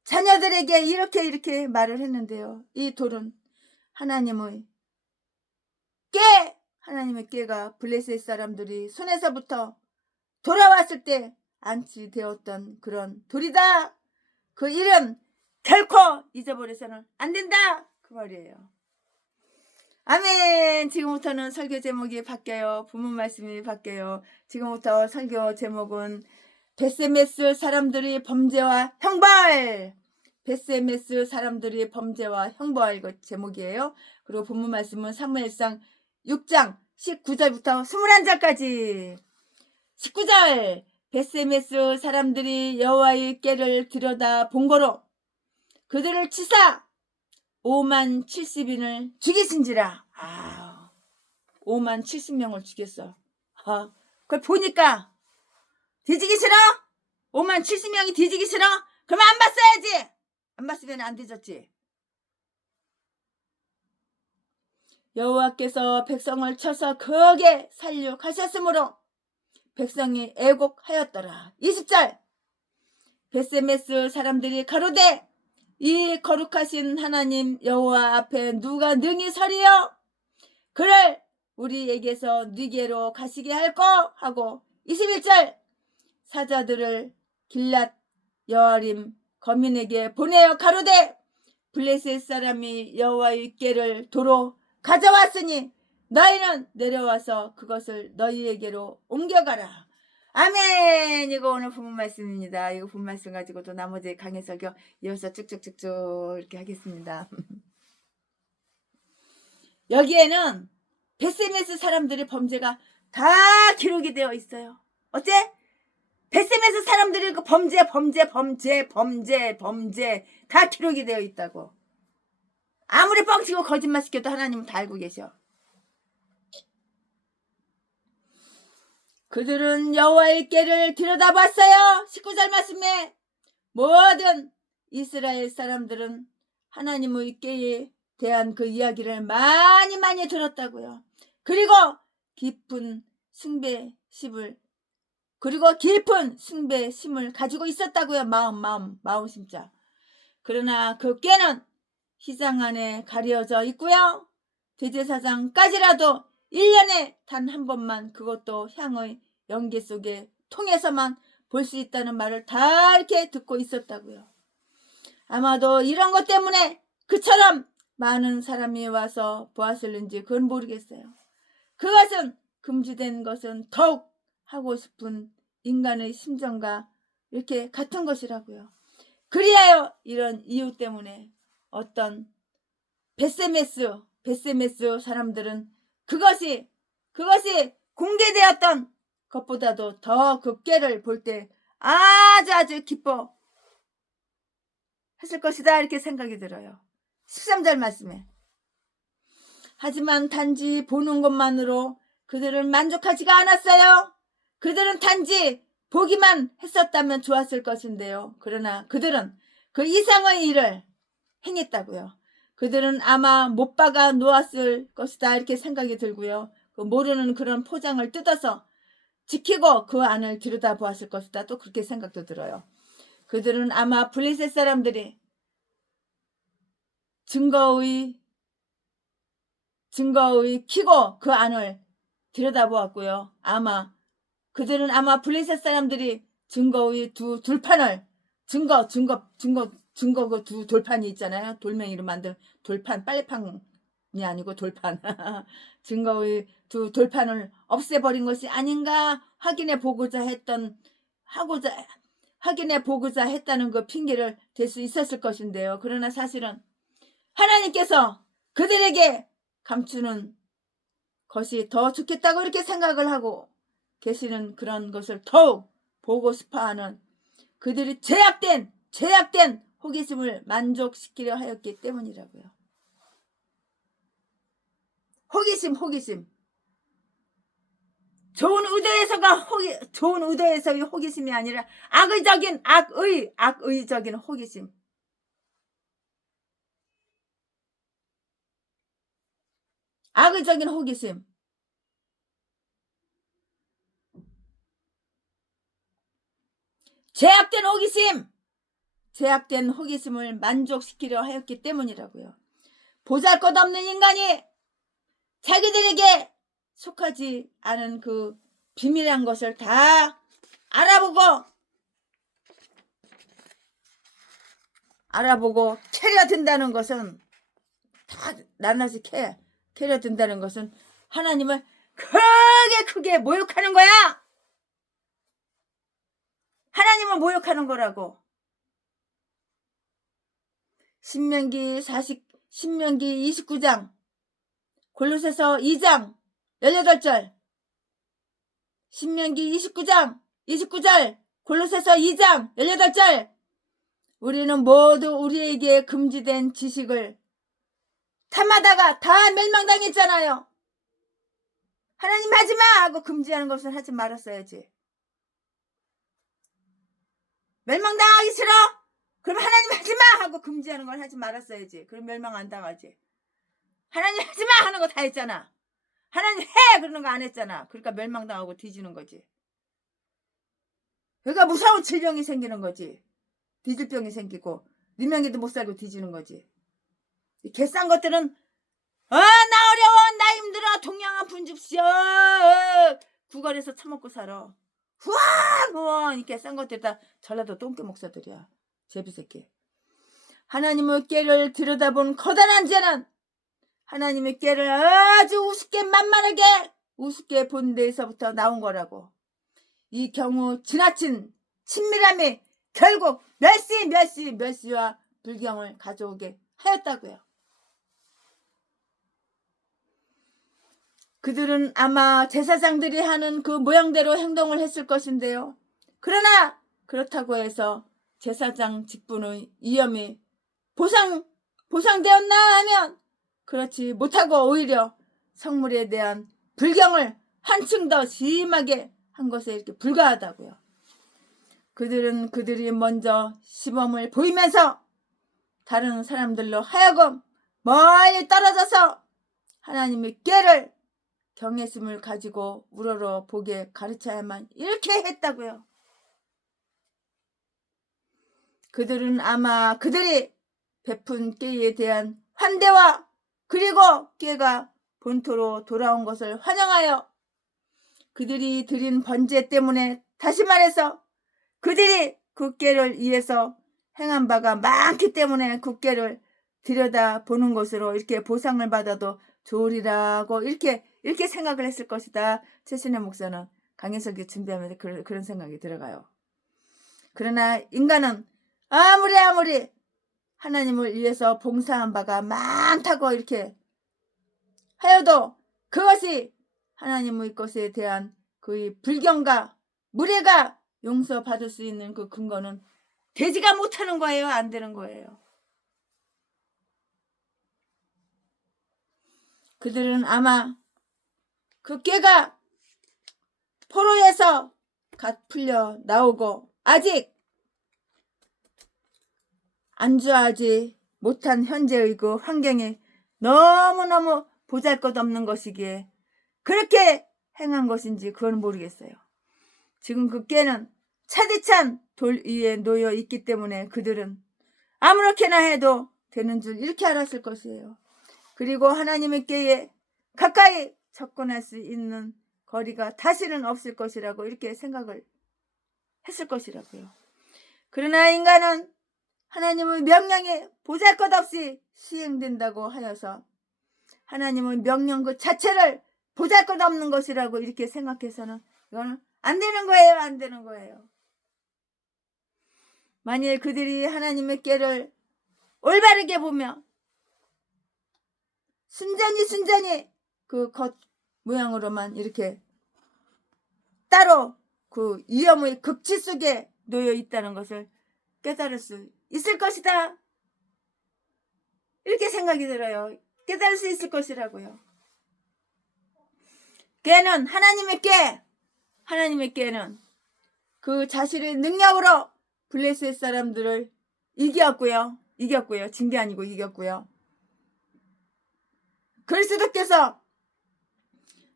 자녀들에게 이렇게 말을 했는데요. 이 돌은 하나님의 꾀가 블레셋 사람들이 손에서부터 돌아왔을 때 안치되었던 그런 돌이다. 그 일은 결코 잊어버려서는 안 된다. 그 말이에요. 아멘. 지금부터는 설교 제목이 바뀌어요. 본문 말씀이 바뀌어요. 지금부터 설교 제목은 베스메스 사람들이 범죄와 형벌. 베스메스 사람들이 범죄와 형벌 그 제목이에요. 그리고 본문 말씀은 사무엘상 6장 19절부터 21절까지. 19절 베스메스 사람들이 여호와의 꾀를 들여다 본 거로 그들을 치사 5만 70인을 죽이신지라. 5만 70명을 죽였어. 그걸 보니까 뒤지기 싫어? 5만 70명이 뒤지기 싫어? 그러면 안 봤어야지. 안 봤으면 안 뒤졌지. 여호와께서 백성을 쳐서 거기에 살육하셨으므로 백성이 애곡하였더라. 20절 벳세메스 사람들이 가로되 이 거룩하신 하나님 여호와 앞에 누가 능히 서리요? 그를 우리에게서 네게로 가시게 할꼬 하고 21절 사자들을 길랏 여아림 거민에게 보내어 가로되 블레셋 사람이 여호와의 궤를 도로 가져왔으니 너희는 내려와서 그것을 너희에게로 옮겨가라. 아멘. 이거 오늘 본문 말씀입니다. 이거 본문 말씀 가지고 또 나머지 강해석요 이어서 쭉쭉쭉쭉 이렇게 하겠습니다. 여기에는 벳세메스 사람들의 범죄가 다 기록이 되어 있어요. 어째? 벳세메스 사람들이 그 범죄 다 기록이 되어 있다고. 아무리 뻥치고 거짓말 시켜도 하나님은 다 알고 계셔. 그들은 여호와의 궤를 들여다봤어요. 19절 말씀에 모든 이스라엘 사람들은 하나님의 궤에 대한 그 이야기를 많이 들었다고요. 그리고 깊은 숭배심을 가지고 있었다고요. 마음심자. 그러나 그 궤는 휘장 안에 가려져 있고요. 대제사장까지라도 1년에 단 한 번만 그것도 향의 연기 속에 통해서만 볼 수 있다는 말을 다 이렇게 듣고 있었다고요. 아마도 이런 것 때문에 그처럼 많은 사람이 와서 보았을는지 그건 모르겠어요. 그것은 금지된 것은 더욱 하고 싶은 인간의 심정과 이렇게 같은 것이라고요. 그리하여 이런 이유 때문에 어떤 벳세메스 사람들은 그것이 공개되었던 것보다도 더 그 궤를 볼 때 아주 기뻐 했을 것이다 이렇게 생각이 들어요. 13절 말씀에 하지만 단지 보는 것만으로 그들은 만족하지가 않았어요. 그들은 단지 보기만 했었다면 좋았을 것인데요. 그러나 그들은 그 이상의 일을 행했다고요. 그들은 아마 못 박아 놓았을 것이다 이렇게 생각이 들고요. 그 모르는 그런 포장을 뜯어서 지키고 그 안을 들여다보았을 것이다 또 그렇게 생각도 들어요. 그들은 아마 블레셋 사람들이 증거의 키고 그 안을 들여다보았고요. 그들은 아마 블레셋 사람들이 증거의 두 돌판을 증거 그 두 돌판이 있잖아요. 돌멩이로 만든 돌판, 빨래판이 아니고 돌판. 증거의 두 돌판을 없애버린 것이 아닌가 확인해 보고자 했다는 그 핑계를 댈 수 있었을 것인데요. 그러나 사실은 하나님께서 그들에게 감추는 것이 더 좋겠다고 이렇게 생각을 하고 계시는 그런 것을 더욱 보고 싶어하는 그들이 죄악된 호기심을 만족시키려 하였기 때문이라고요. 호기심. 좋은 의도에서의 호기심이 아니라 악의적인 호기심. 악의적인 호기심. 제약된 호기심을 만족시키려 하였기 때문이라고요. 보잘것없는 인간이 자기들에게 속하지 않은 그 비밀한 것을 다 알아보고 캐려든다는 것은 다 낱낱이 캐려든다는 것은 하나님을 크게 모욕하는 거야. 하나님을 모욕하는 거라고. 신명기 29장 골로새서 2장 18절 신명기 29절 골로새서 2장 18절 우리는 모두 우리에게 금지된 지식을 탐하다가 다 멸망당했잖아요. 하나님 하지마 하고 금지하는 것을 하지 말았어야지. 멸망당하기 싫어? 그럼 하나님 하지마 하고 금지하는 걸 하지 말았어야지. 그럼 멸망 안 당하지. 하나님 하지마 하는 거 다 했잖아. 하나님 해 그러는 거 안 했잖아. 그러니까 멸망당하고 뒤지는 거지. 그러니까 무서운 질병이 생기는 거지. 뒤질병이 생기고 유명해도 못 살고 뒤지는 거지. 개싼 것들은 나 어려워 나 힘들어 동양한 분줍시오 구걸에서 처먹고 살아. 후원 이렇게 싼 것들 다 전라도 똥개 목사들이야. 제비새끼. 하나님의 꾀를 들여다본 커다란 죄는 하나님의 꾀를 아주 우습게 만만하게 우습게 본 데에서부터 나온 거라고. 이 경우 지나친 친밀함이 결국 멸시와 불경을 가져오게 하였다고요. 그들은 아마 제사장들이 하는 그 모양대로 행동을 했을 것인데요. 그러나 그렇다고 해서 제사장 직분의 위엄이 보상되었나 하면 그렇지 못하고 오히려 성물에 대한 불경을 한층 더 심하게 한 것에 이렇게 불과하다고요. 그들은 그들이 먼저 시범을 보이면서 다른 사람들로 하여금 멀리 떨어져서 하나님의 꾀를 경외심을 가지고 우러러 보게 가르쳐야만 이렇게 했다고요. 그들은 아마 그들이 베푼 꾀에 대한 환대와 그리고 꾀가 본토로 돌아온 것을 환영하여 그들이 드린 번제 때문에 다시 말해서 그들이 그 꾀를 위해서 행한 바가 많기 때문에 그 꾀를 들여다보는 것으로 이렇게 보상을 받아도 좋으리라고 이렇게 생각을 했을 것이다. 최신의 목사는 강해설교 준비하면서 그런 생각이 들어가요. 그러나 인간은 아무리 하나님을 위해서 봉사한 바가 많다고 이렇게 하여도 그것이 하나님의 것에 대한 그 불경과 무례가 용서받을 수 있는 그 근거는 되지가 못하는 거예요? 안 되는 거예요? 그들은 아마 그 꾀가 포로에서 갓 풀려 나오고 아직 안주하지 못한 현재의 그 환경이 너무너무 보잘것없는 것이기에 그렇게 행한 것인지 그건 모르겠어요. 지금 그 꾀는 차디찬 돌 위에 놓여 있기 때문에 그들은 아무렇게나 해도 되는 줄 이렇게 알았을 것이에요. 그리고 하나님의 꾀에 가까이 접근할 수 있는 거리가 다시는 없을 것이라고 이렇게 생각을 했을 것이라고요. 그러나 인간은 하나님의 명령이 보잘것없이 시행된다고 하여서 하나님의 명령 그 자체를 보잘것없는 것이라고 이렇게 생각해서는 이거는 안 되는 거예요. 안 되는 거예요. 만일 그들이 하나님의 꾀를 올바르게 보며 순전히 그 겉 모양으로만 이렇게 따로 그 위험의 극치 속에 놓여 있다는 것을 깨달을 수 있을 것이다. 이렇게 생각이 들어요. 깨달을 수 있을 것이라고요. 꾀는 하나님의 꾀는 그 자신의 능력으로 블레셋 사람들을 이겼고요. 진 게 아니고 이겼고요. 그리스도께서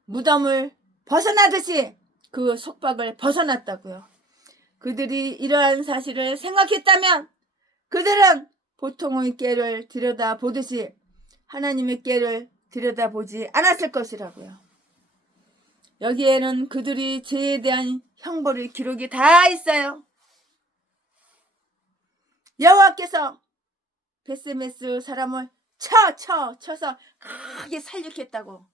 무덤을 벗어나듯이 그 속박을 벗어났다고요. 그들이 이러한 사실을 생각했다면 그들은 보통의 꾀를 들여다보듯이 하나님의 꾀를 들여다보지 않았을 것이라고요. 여기에는 그들이 죄에 대한 형벌의 기록이 다 있어요. 여호와께서 베세메스 사람을 쳐서 크게 살육했다고.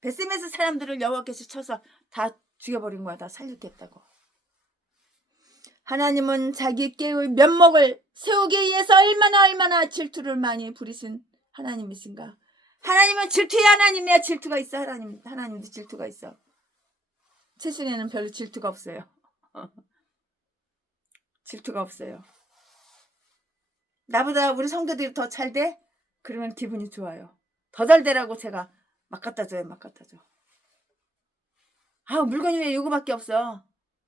베세메스 사람들을 여호와께서 쳐서 다 죽여버린 거야. 다 살육했다고. 하나님은 자기 꾀의 면목을 세우기 위해서 얼마나 질투를 많이 부리신 하나님이신가. 하나님은 질투의 하나님이야. 질투가 있어. 하나님도 질투가 있어. 최신에는 별로 질투가 없어요. 질투가 없어요. 나보다 우리 성도들이 더 잘 돼? 그러면 기분이 좋아요. 더 잘 되라고 제가 막 갖다 줘요. 물건이 왜 이거밖에 없어?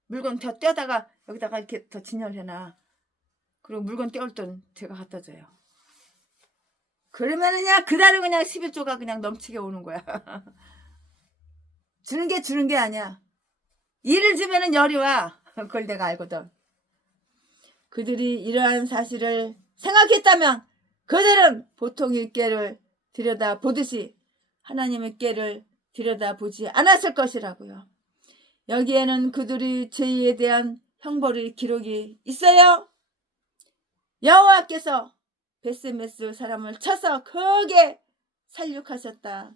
물건 더 떼다가 여기다가 이렇게 더 진열해놔. 그리고 물건 떼올 돈 제가 갖다 줘요. 그러면은 그냥 그달은 그냥 11조가 그냥 넘치게 오는 거야. 주는 게 아니야. 일을 주면은 열이 와. 그걸 내가 알거든. 그들이 이러한 사실을 생각했다면 그들은 보통의 꾀를 들여다보듯이 하나님의 꾀를 들여다보지 않았을 것이라고요. 여기에는 그들의 죄에 대한 형벌의 기록이 있어요. 여호와께서 베세메스 사람을 쳐서 크게 살육하셨다.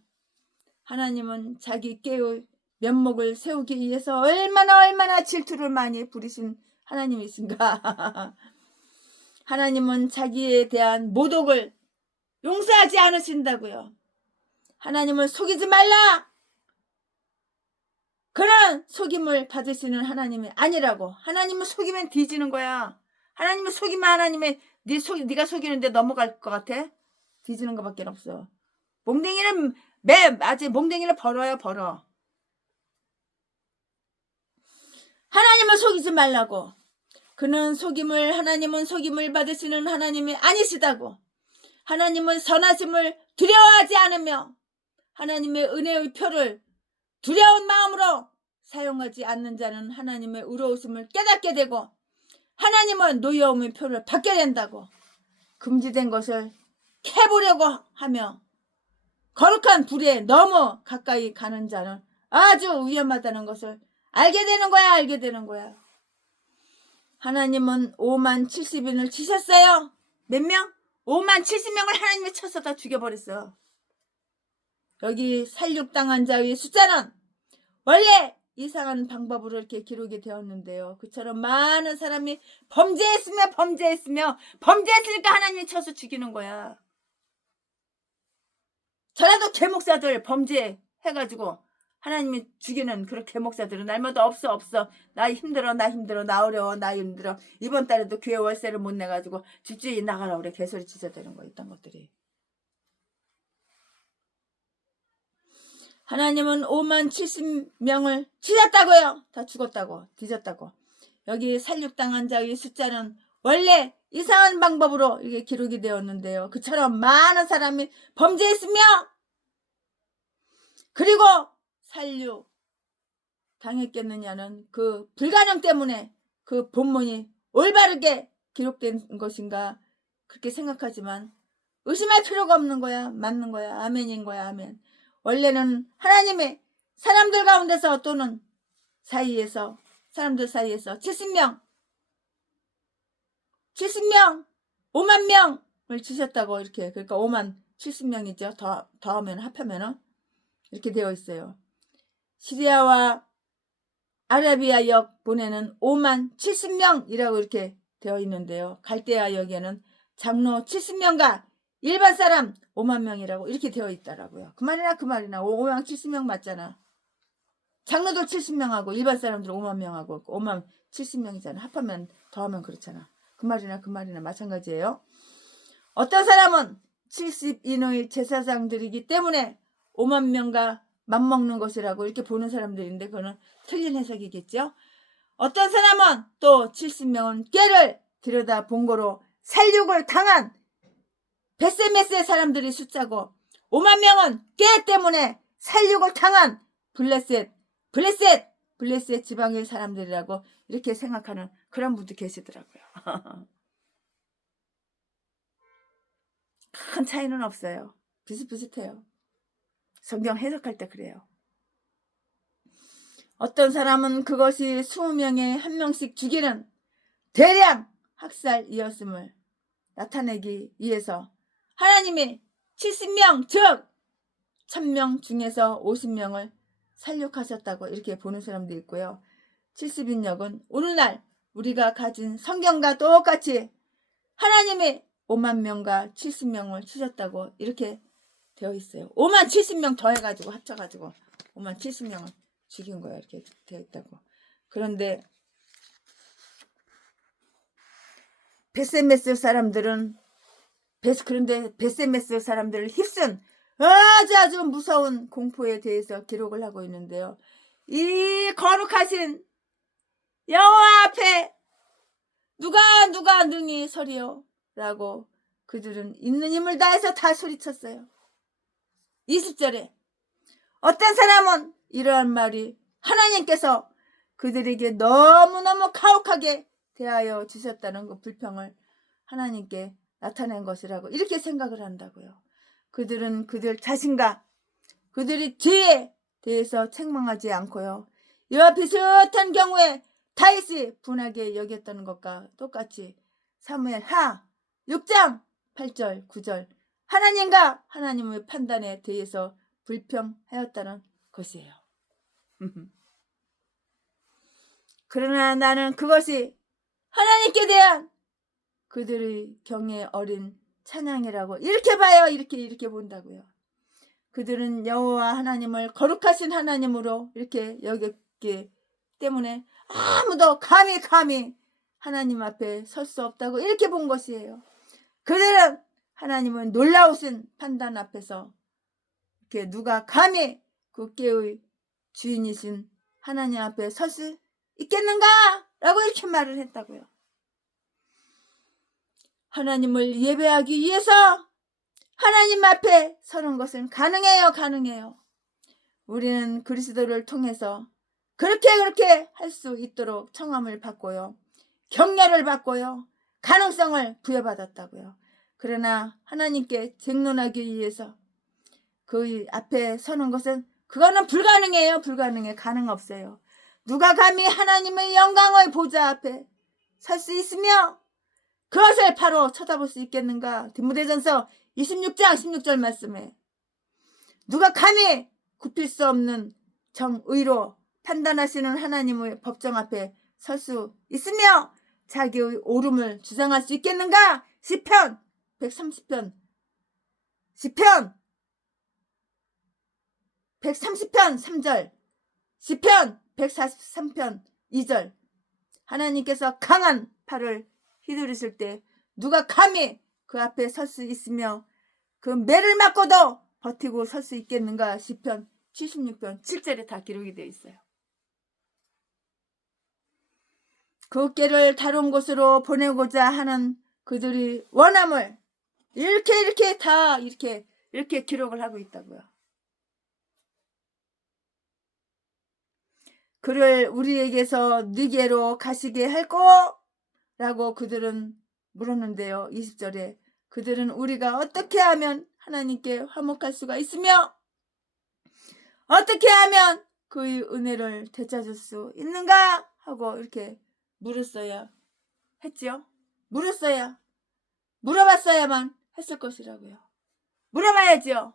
하나님은 자기 꾀의 면목을 세우기 위해서 얼마나 질투를 많이 부리신 하나님이신가. 하나님은 자기에 대한 모독을 용서하지 않으신다고요. 하나님을 속이지 말라. 그런 속임을 받으시는 하나님이 아니라고. 하나님을 속이면 뒤지는 거야. 하나님을 속이면 하나님의 네가 속이는데 넘어갈 것 같아? 뒤지는 것밖에 없어. 몽댕이는 아직 몽댕이를 벌어. 하나님을 속이지 말라고. 하나님은 속임을 받으시는 하나님이 아니시다고. 하나님은 선하심을 두려워하지 않으며 하나님의 은혜의 표를 두려운 마음으로 사용하지 않는 자는 하나님의 의로우심을 깨닫게 되고 하나님은 노여움의 표를 받게 된다고. 금지된 것을 캐보려고 하며 거룩한 불에 너무 가까이 가는 자는 아주 위험하다는 것을 알게 되는 거야. 하나님은 5만 70인을 치셨어요. 몇 명? 5만 70명을 하나님이 쳐서 다 죽여버렸어. 여기 살육당한 자의 숫자는 원래 이상한 방법으로 이렇게 기록이 되었는데요. 그처럼 많은 사람이 범죄했으니까 하나님이 쳐서 죽이는 거야. 저라도 개목사들 범죄해가지고 하나님이 죽이는 그런 개목사들은 날마다 없어. 나 힘들어, 나 어려워, 나 힘들어. 이번 달에도 교회 월세를 못 내가지고 집주인 나가라고 그래. 개소리 짖어대는 거 있던 것들이. 하나님은 5만 70명을 치셨다고요. 다 죽었다고, 뒤졌다고. 여기 살육당한 자의 숫자는 원래 이상한 방법으로 이게 기록이 되었는데요. 그처럼 많은 사람이 범죄했으며 그리고 살육 당했겠느냐는 그 불가능 때문에 그 본문이 올바르게 기록된 것인가 그렇게 생각하지만 의심할 필요가 없는 거야. 맞는 거야. 아멘인 거야. 아멘. 원래는 하나님의 사람들 가운데서 또는 사람들 사이에서 70명 5만 명을 주셨다고 이렇게. 그러니까 5만 70명이죠. 더하면 합하면은 이렇게 되어 있어요. 시리아와 아라비아 역 보내는 5만 70명이라고 이렇게 되어 있는데요. 갈대아 역에는 장로 70명과 일반 사람 5만 명이라고 이렇게 되어 있더라고요. 그 말이나 5만 70명 맞잖아. 장로도 70명하고 일반 사람들 5만 명하고 5만 70명이잖아. 합하면 더하면 그렇잖아. 그 말이나 마찬가지예요. 어떤 사람은 70인의 제사장들이기 때문에 5만 명과 맞먹는 것이라고 이렇게 보는 사람들인데 그거는 틀린 해석이겠죠. 어떤 사람은 또 70명은 꾀를 들여다본 거로 살육을 당한 베세메스의 사람들이 숫자고 5만 명은 꾀 때문에 살육을 당한 블레셋 지방의 사람들이라고 이렇게 생각하는 그런 분도 계시더라고요. 큰 차이는 없어요. 비슷비슷해요. 성경 해석할 때 그래요. 어떤 사람은 그것이 20명에 1명씩 죽이는 대량 학살이었음을 나타내기 위해서 하나님이 70명 즉 1000명 중에서 50명을 살육하셨다고 이렇게 보는 사람도 있고요. 70인역은 오늘날 우리가 가진 성경과 똑같이 하나님이 5만 명과 70명을 치셨다고 이렇게 되어 있어요. 5만 70명 더해가지고 합쳐가지고 5만 70명을 죽인 거야. 이렇게 되어 있다고. 그런데 베세메스 사람들을 휩쓴 아주 무서운 공포에 대해서 기록을 하고 있는데요. 이 거룩하신 여호와 앞에 누가 능히 서리요? 라고 그들은 있는 힘을 다해서 다 소리쳤어요. 20절에 어떤 사람은 이러한 말이 하나님께서 그들에게 너무너무 가혹하게 대하여 주셨다는 그 불평을 하나님께 나타낸 것이라고 이렇게 생각을 한다고요. 그들은 그들 자신과 그들의 죄에 대해서 책망하지 않고요. 이와 비슷한 경우에 다윗이 분하게 여겼다는 것과 똑같이 사무엘하 6장 8절 9절 하나님과 하나님의 판단에 대해서 불평하였다는 것이에요. 그러나 나는 그것이 하나님께 대한 그들의 경에 어린 찬양이라고 이렇게 봐요. 이렇게 본다고요. 그들은 여호와 하나님을 거룩하신 하나님으로 이렇게 여겼기 때문에 아무도 감히 하나님 앞에 설 수 없다고 이렇게 본 것이에요. 그들은 하나님은 놀라우신 판단 앞에서 이렇게 누가 감히 그 깨의 주인이신 하나님 앞에 설 수 있겠는가? 라고 이렇게 말을 했다고요. 하나님을 예배하기 위해서 하나님 앞에 서는 것은 가능해요. 우리는 그리스도를 통해서 그렇게 할 수 있도록 청함을 받고요. 격려를 받고요. 가능성을 부여받았다고요. 그러나 하나님께 쟁론하기 위해서 그 앞에 서는 것은 그거는 불가능해요. 가능 없어요. 누가 감히 하나님의 영광의 보좌 앞에 설 수 있으며 그것을 바로 쳐다볼 수 있겠는가? 디모데전서 26장 16절 말씀에 누가 감히 굽힐 수 없는 정의로 판단하시는 하나님의 법정 앞에 설 수 있으며 자기의 옳음을 주장할 수 있겠는가? 시편 130편 3절 시편 143편 2절 하나님께서 강한 팔을 휘두르실 때 누가 감히 그 앞에 설 수 있으며 그 매를 맞고도 버티고 설 수 있겠는가? 시편 76편 7절에 다 기록이 되어 있어요. 그 꾀를 다른 곳으로 보내고자 하는 그들의 원함을 이렇게 다 이렇게 기록을 하고 있다고요. 그를 우리에게서 네게로 가시게 할꼬? 라고 그들은 물었는데요. 20절에 그들은 우리가 어떻게 하면 하나님께 화목할 수가 있으며 어떻게 하면 그의 은혜를 되찾을 수 있는가? 하고 이렇게 물었어야 했죠. 물어봤어야만 했을 것이라고요. 물어봐야죠.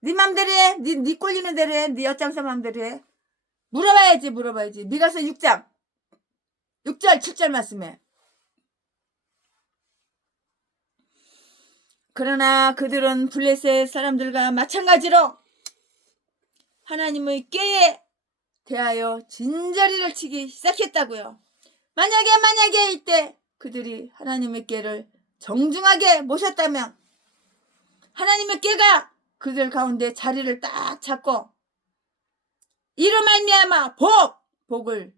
네 맘대로 해. 네 꼴리는 대로 해. 네 엿장사 맘대로 해. 물어봐야지. 미가서 6장 6절 7절 말씀에 그러나 그들은 블레셋 사람들과 마찬가지로 하나님의 꾀에 대하여 진저리를 치기 시작했다고요. 만약에 이때 그들이 하나님의 꾀를 정중하게 모셨다면 하나님의 꾀가 그들 가운데 자리를 딱 잡고 이로 말미암아 복을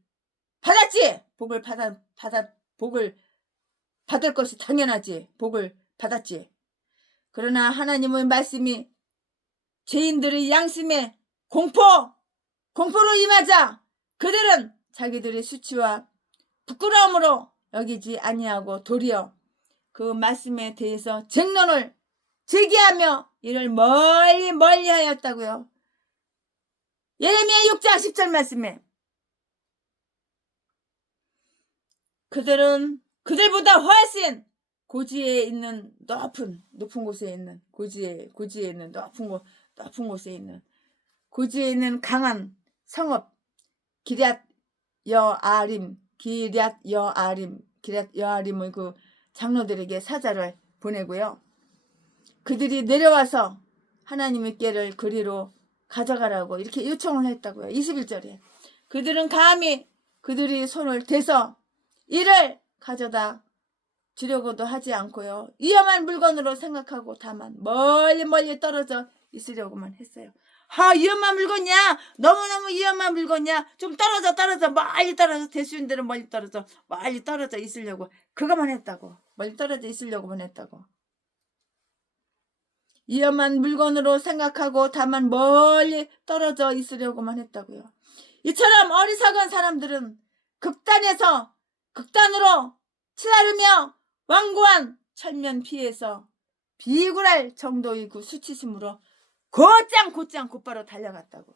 받았지. 복을 받을 것이 당연하지. 복을 받았지. 그러나 하나님의 말씀이 죄인들의 양심에 공포로 임하자 그들은 자기들의 수치와 부끄러움으로 여기지 아니하고 도리어 그 말씀에 대해서 쟁론을 제기하며 이를 멀리 하였다고요. 예레미야 6장 10절 말씀에 그들은 그들보다 훨씬 고지에 있는 높은 곳에 있는 고지에 있는 높은 곳에 있는 고지에 있는 강한 성읍 기럇 여아림의 그 장로들에게 사자를 보내고요. 그들이 내려와서 하나님의 꾀를 그리로 가져가라고 이렇게 요청을 했다고요. 21절에 그들은 감히 그들이 손을 대서 이를 가져다 주려고도 하지 않고요. 위험한 물건으로 생각하고 다만 멀리 떨어져 있으려고만 했어요. 위험한 물건이야. 너무너무 위험한 물건이야. 좀 떨어져 멀리 떨어져 될 수 있는 대로 멀리 떨어져 있으려고 그것만 했다고. 멀리 떨어져 있으려고만 했다고. 위험한 물건으로 생각하고 다만 멀리 떨어져 있으려고만 했다고요. 이처럼 어리석은 사람들은 극단에서 극단으로 치달으며 완고한 철면 피해서 비굴할 정도의 그 수치심으로 곧장 곧바로 달려갔다고.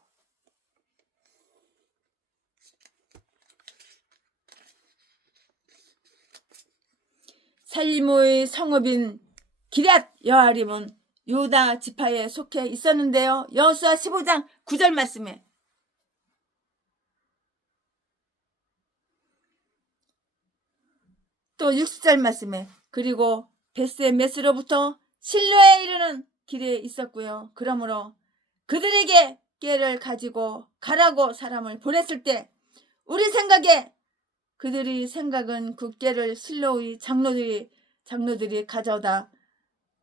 살리모의 성읍인 기럇 여아림은 유다 지파에 속해 있었는데요. 여호수아 15장 9절 말씀에 또 60절 말씀에 그리고 베스메스로부터 실로에 이르는 길에 있었고요. 그러므로 그들에게 꾀를 가지고 가라고 사람을 보냈을 때 우리 생각에 그들이 생각은 그 꾀를 실로의 장로들이 가져다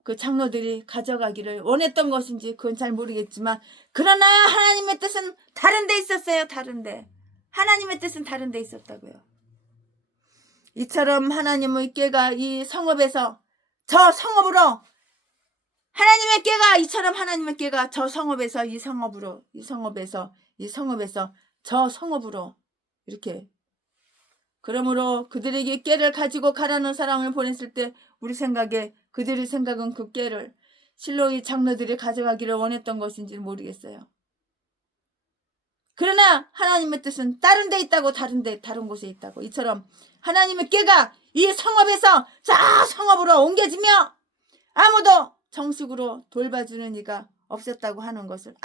그 장로들이 가져가기를 원했던 것인지 그건 잘 모르겠지만 그러나 하나님의 뜻은 다른 데 있었어요. 다른데 하나님의 뜻은 다른 데 있었다고요. 이처럼 하나님의 꾀가 이 성읍에서 저 성읍으로 하나님의 꾀가 이처럼 하나님의 꾀가 저 성읍에서 이 성읍에서 저 성읍으로 이렇게 그러므로 그들에게 꾀를 가지고 가라는 사람을 보냈을 때 우리 생각에 그들의 생각은 그 꾀를 실로의 장로들이 가져가기를 원했던 것인지 모르겠어요. 그러나 하나님의 뜻은 다른 데 있다고 다른 곳에 있다고 이처럼 하나님의 꾀가 이 성읍에서 저 성읍으로 옮겨지며 아무도 정식으로 돌봐주는 이가 없었다고 하는 것을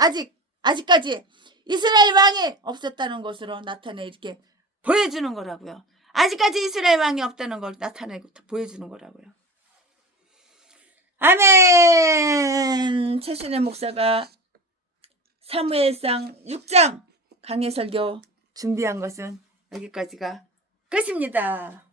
아직까지 이스라엘 왕이 없었다는 것으로 나타내 이렇게 보여주는 거라고요. 아직까지 이스라엘 왕이 없다는 걸 나타내고 보여주는 거라고요. 아멘. 최신의 목사가 사무엘상 6장 강해 설교 준비한 것은 여기까지가 끝입니다.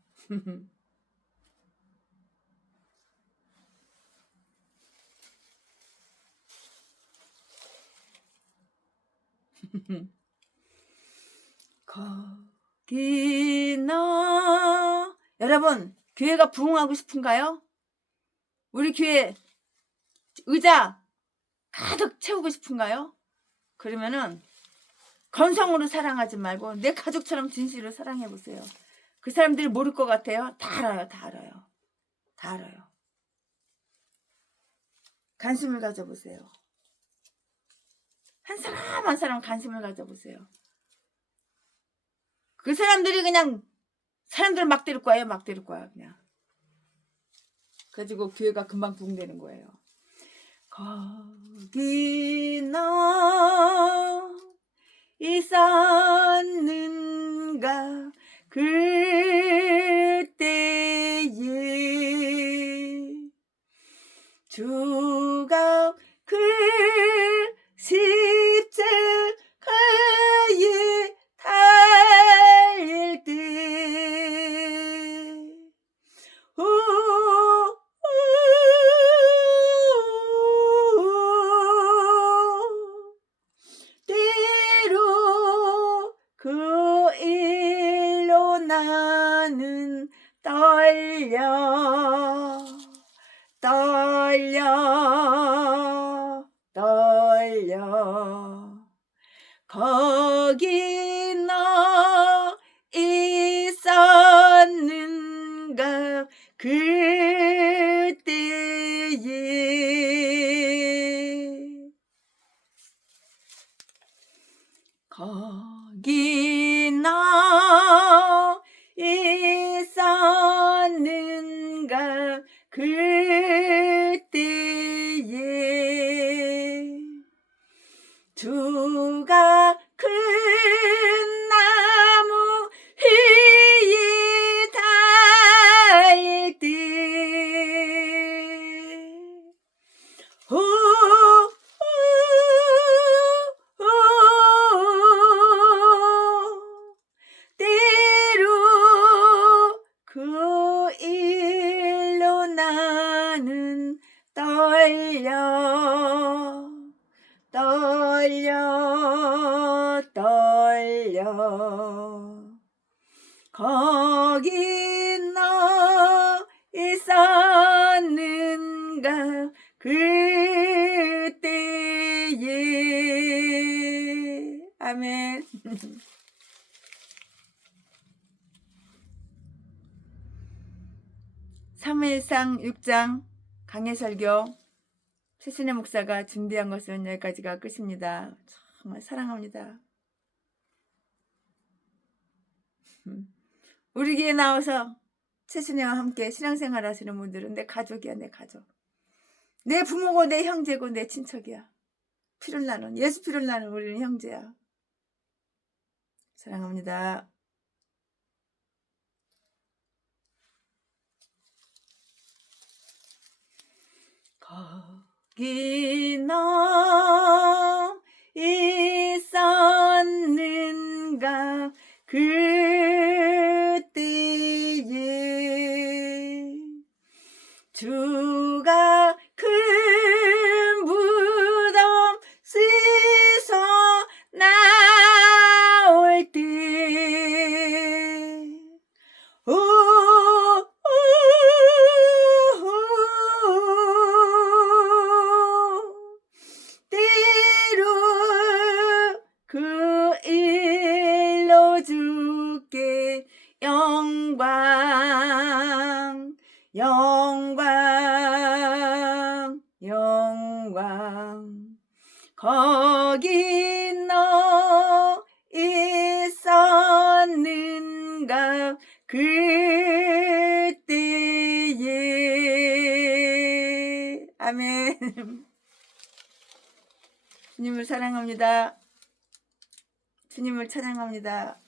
거기나 여러분 교회가 부흥하고 싶은가요? 우리 교회 의자 가득 채우고 싶은가요? 그러면은 건성으로 사랑하지 말고 내 가족처럼 진실로 사랑해 보세요. 그 사람들이 모를 것 같아요? 다 알아요. 관심을 가져보세요. 한 사람 관심을 가져보세요. 그 사람들이 그냥 사람들 막 데릴 거야 그냥. 그래가지고 교회가 금방 부흥되는 거예요. 거기나 있었는가 그때에 주가 그 십자가에 달릴 때 때로 그 일로 나는 떨려 거기 너 있었는가 그때에 거기 너 있었는가 그때에 주가 큰 나무 위에 달릴 때 때로 그 일로 나는 떨려 거기 너 있었는가 그 아멘. 사무엘상 6장 강해설교 최순애 목사가 준비한 것은 여기까지가 끝입니다. 정말 사랑합니다. 우리 교회 나와서 최순애와 함께 신앙생활 하시는 분들은 내 가족이야. 내 가족. 내 부모고 내 형제고 내 친척이야. 피를 나눈 예수 피를 나눈 우리는 형제야. 사랑합니다. 거기 너 있었는가 그때에 주가 큰 무덤 씻어 나올 때 때로 그 일로 주께 영광 영광 영광 거기 너 있었는가 그때에 아멘. 주님을 사랑합니다. 주님을 찬양합니다.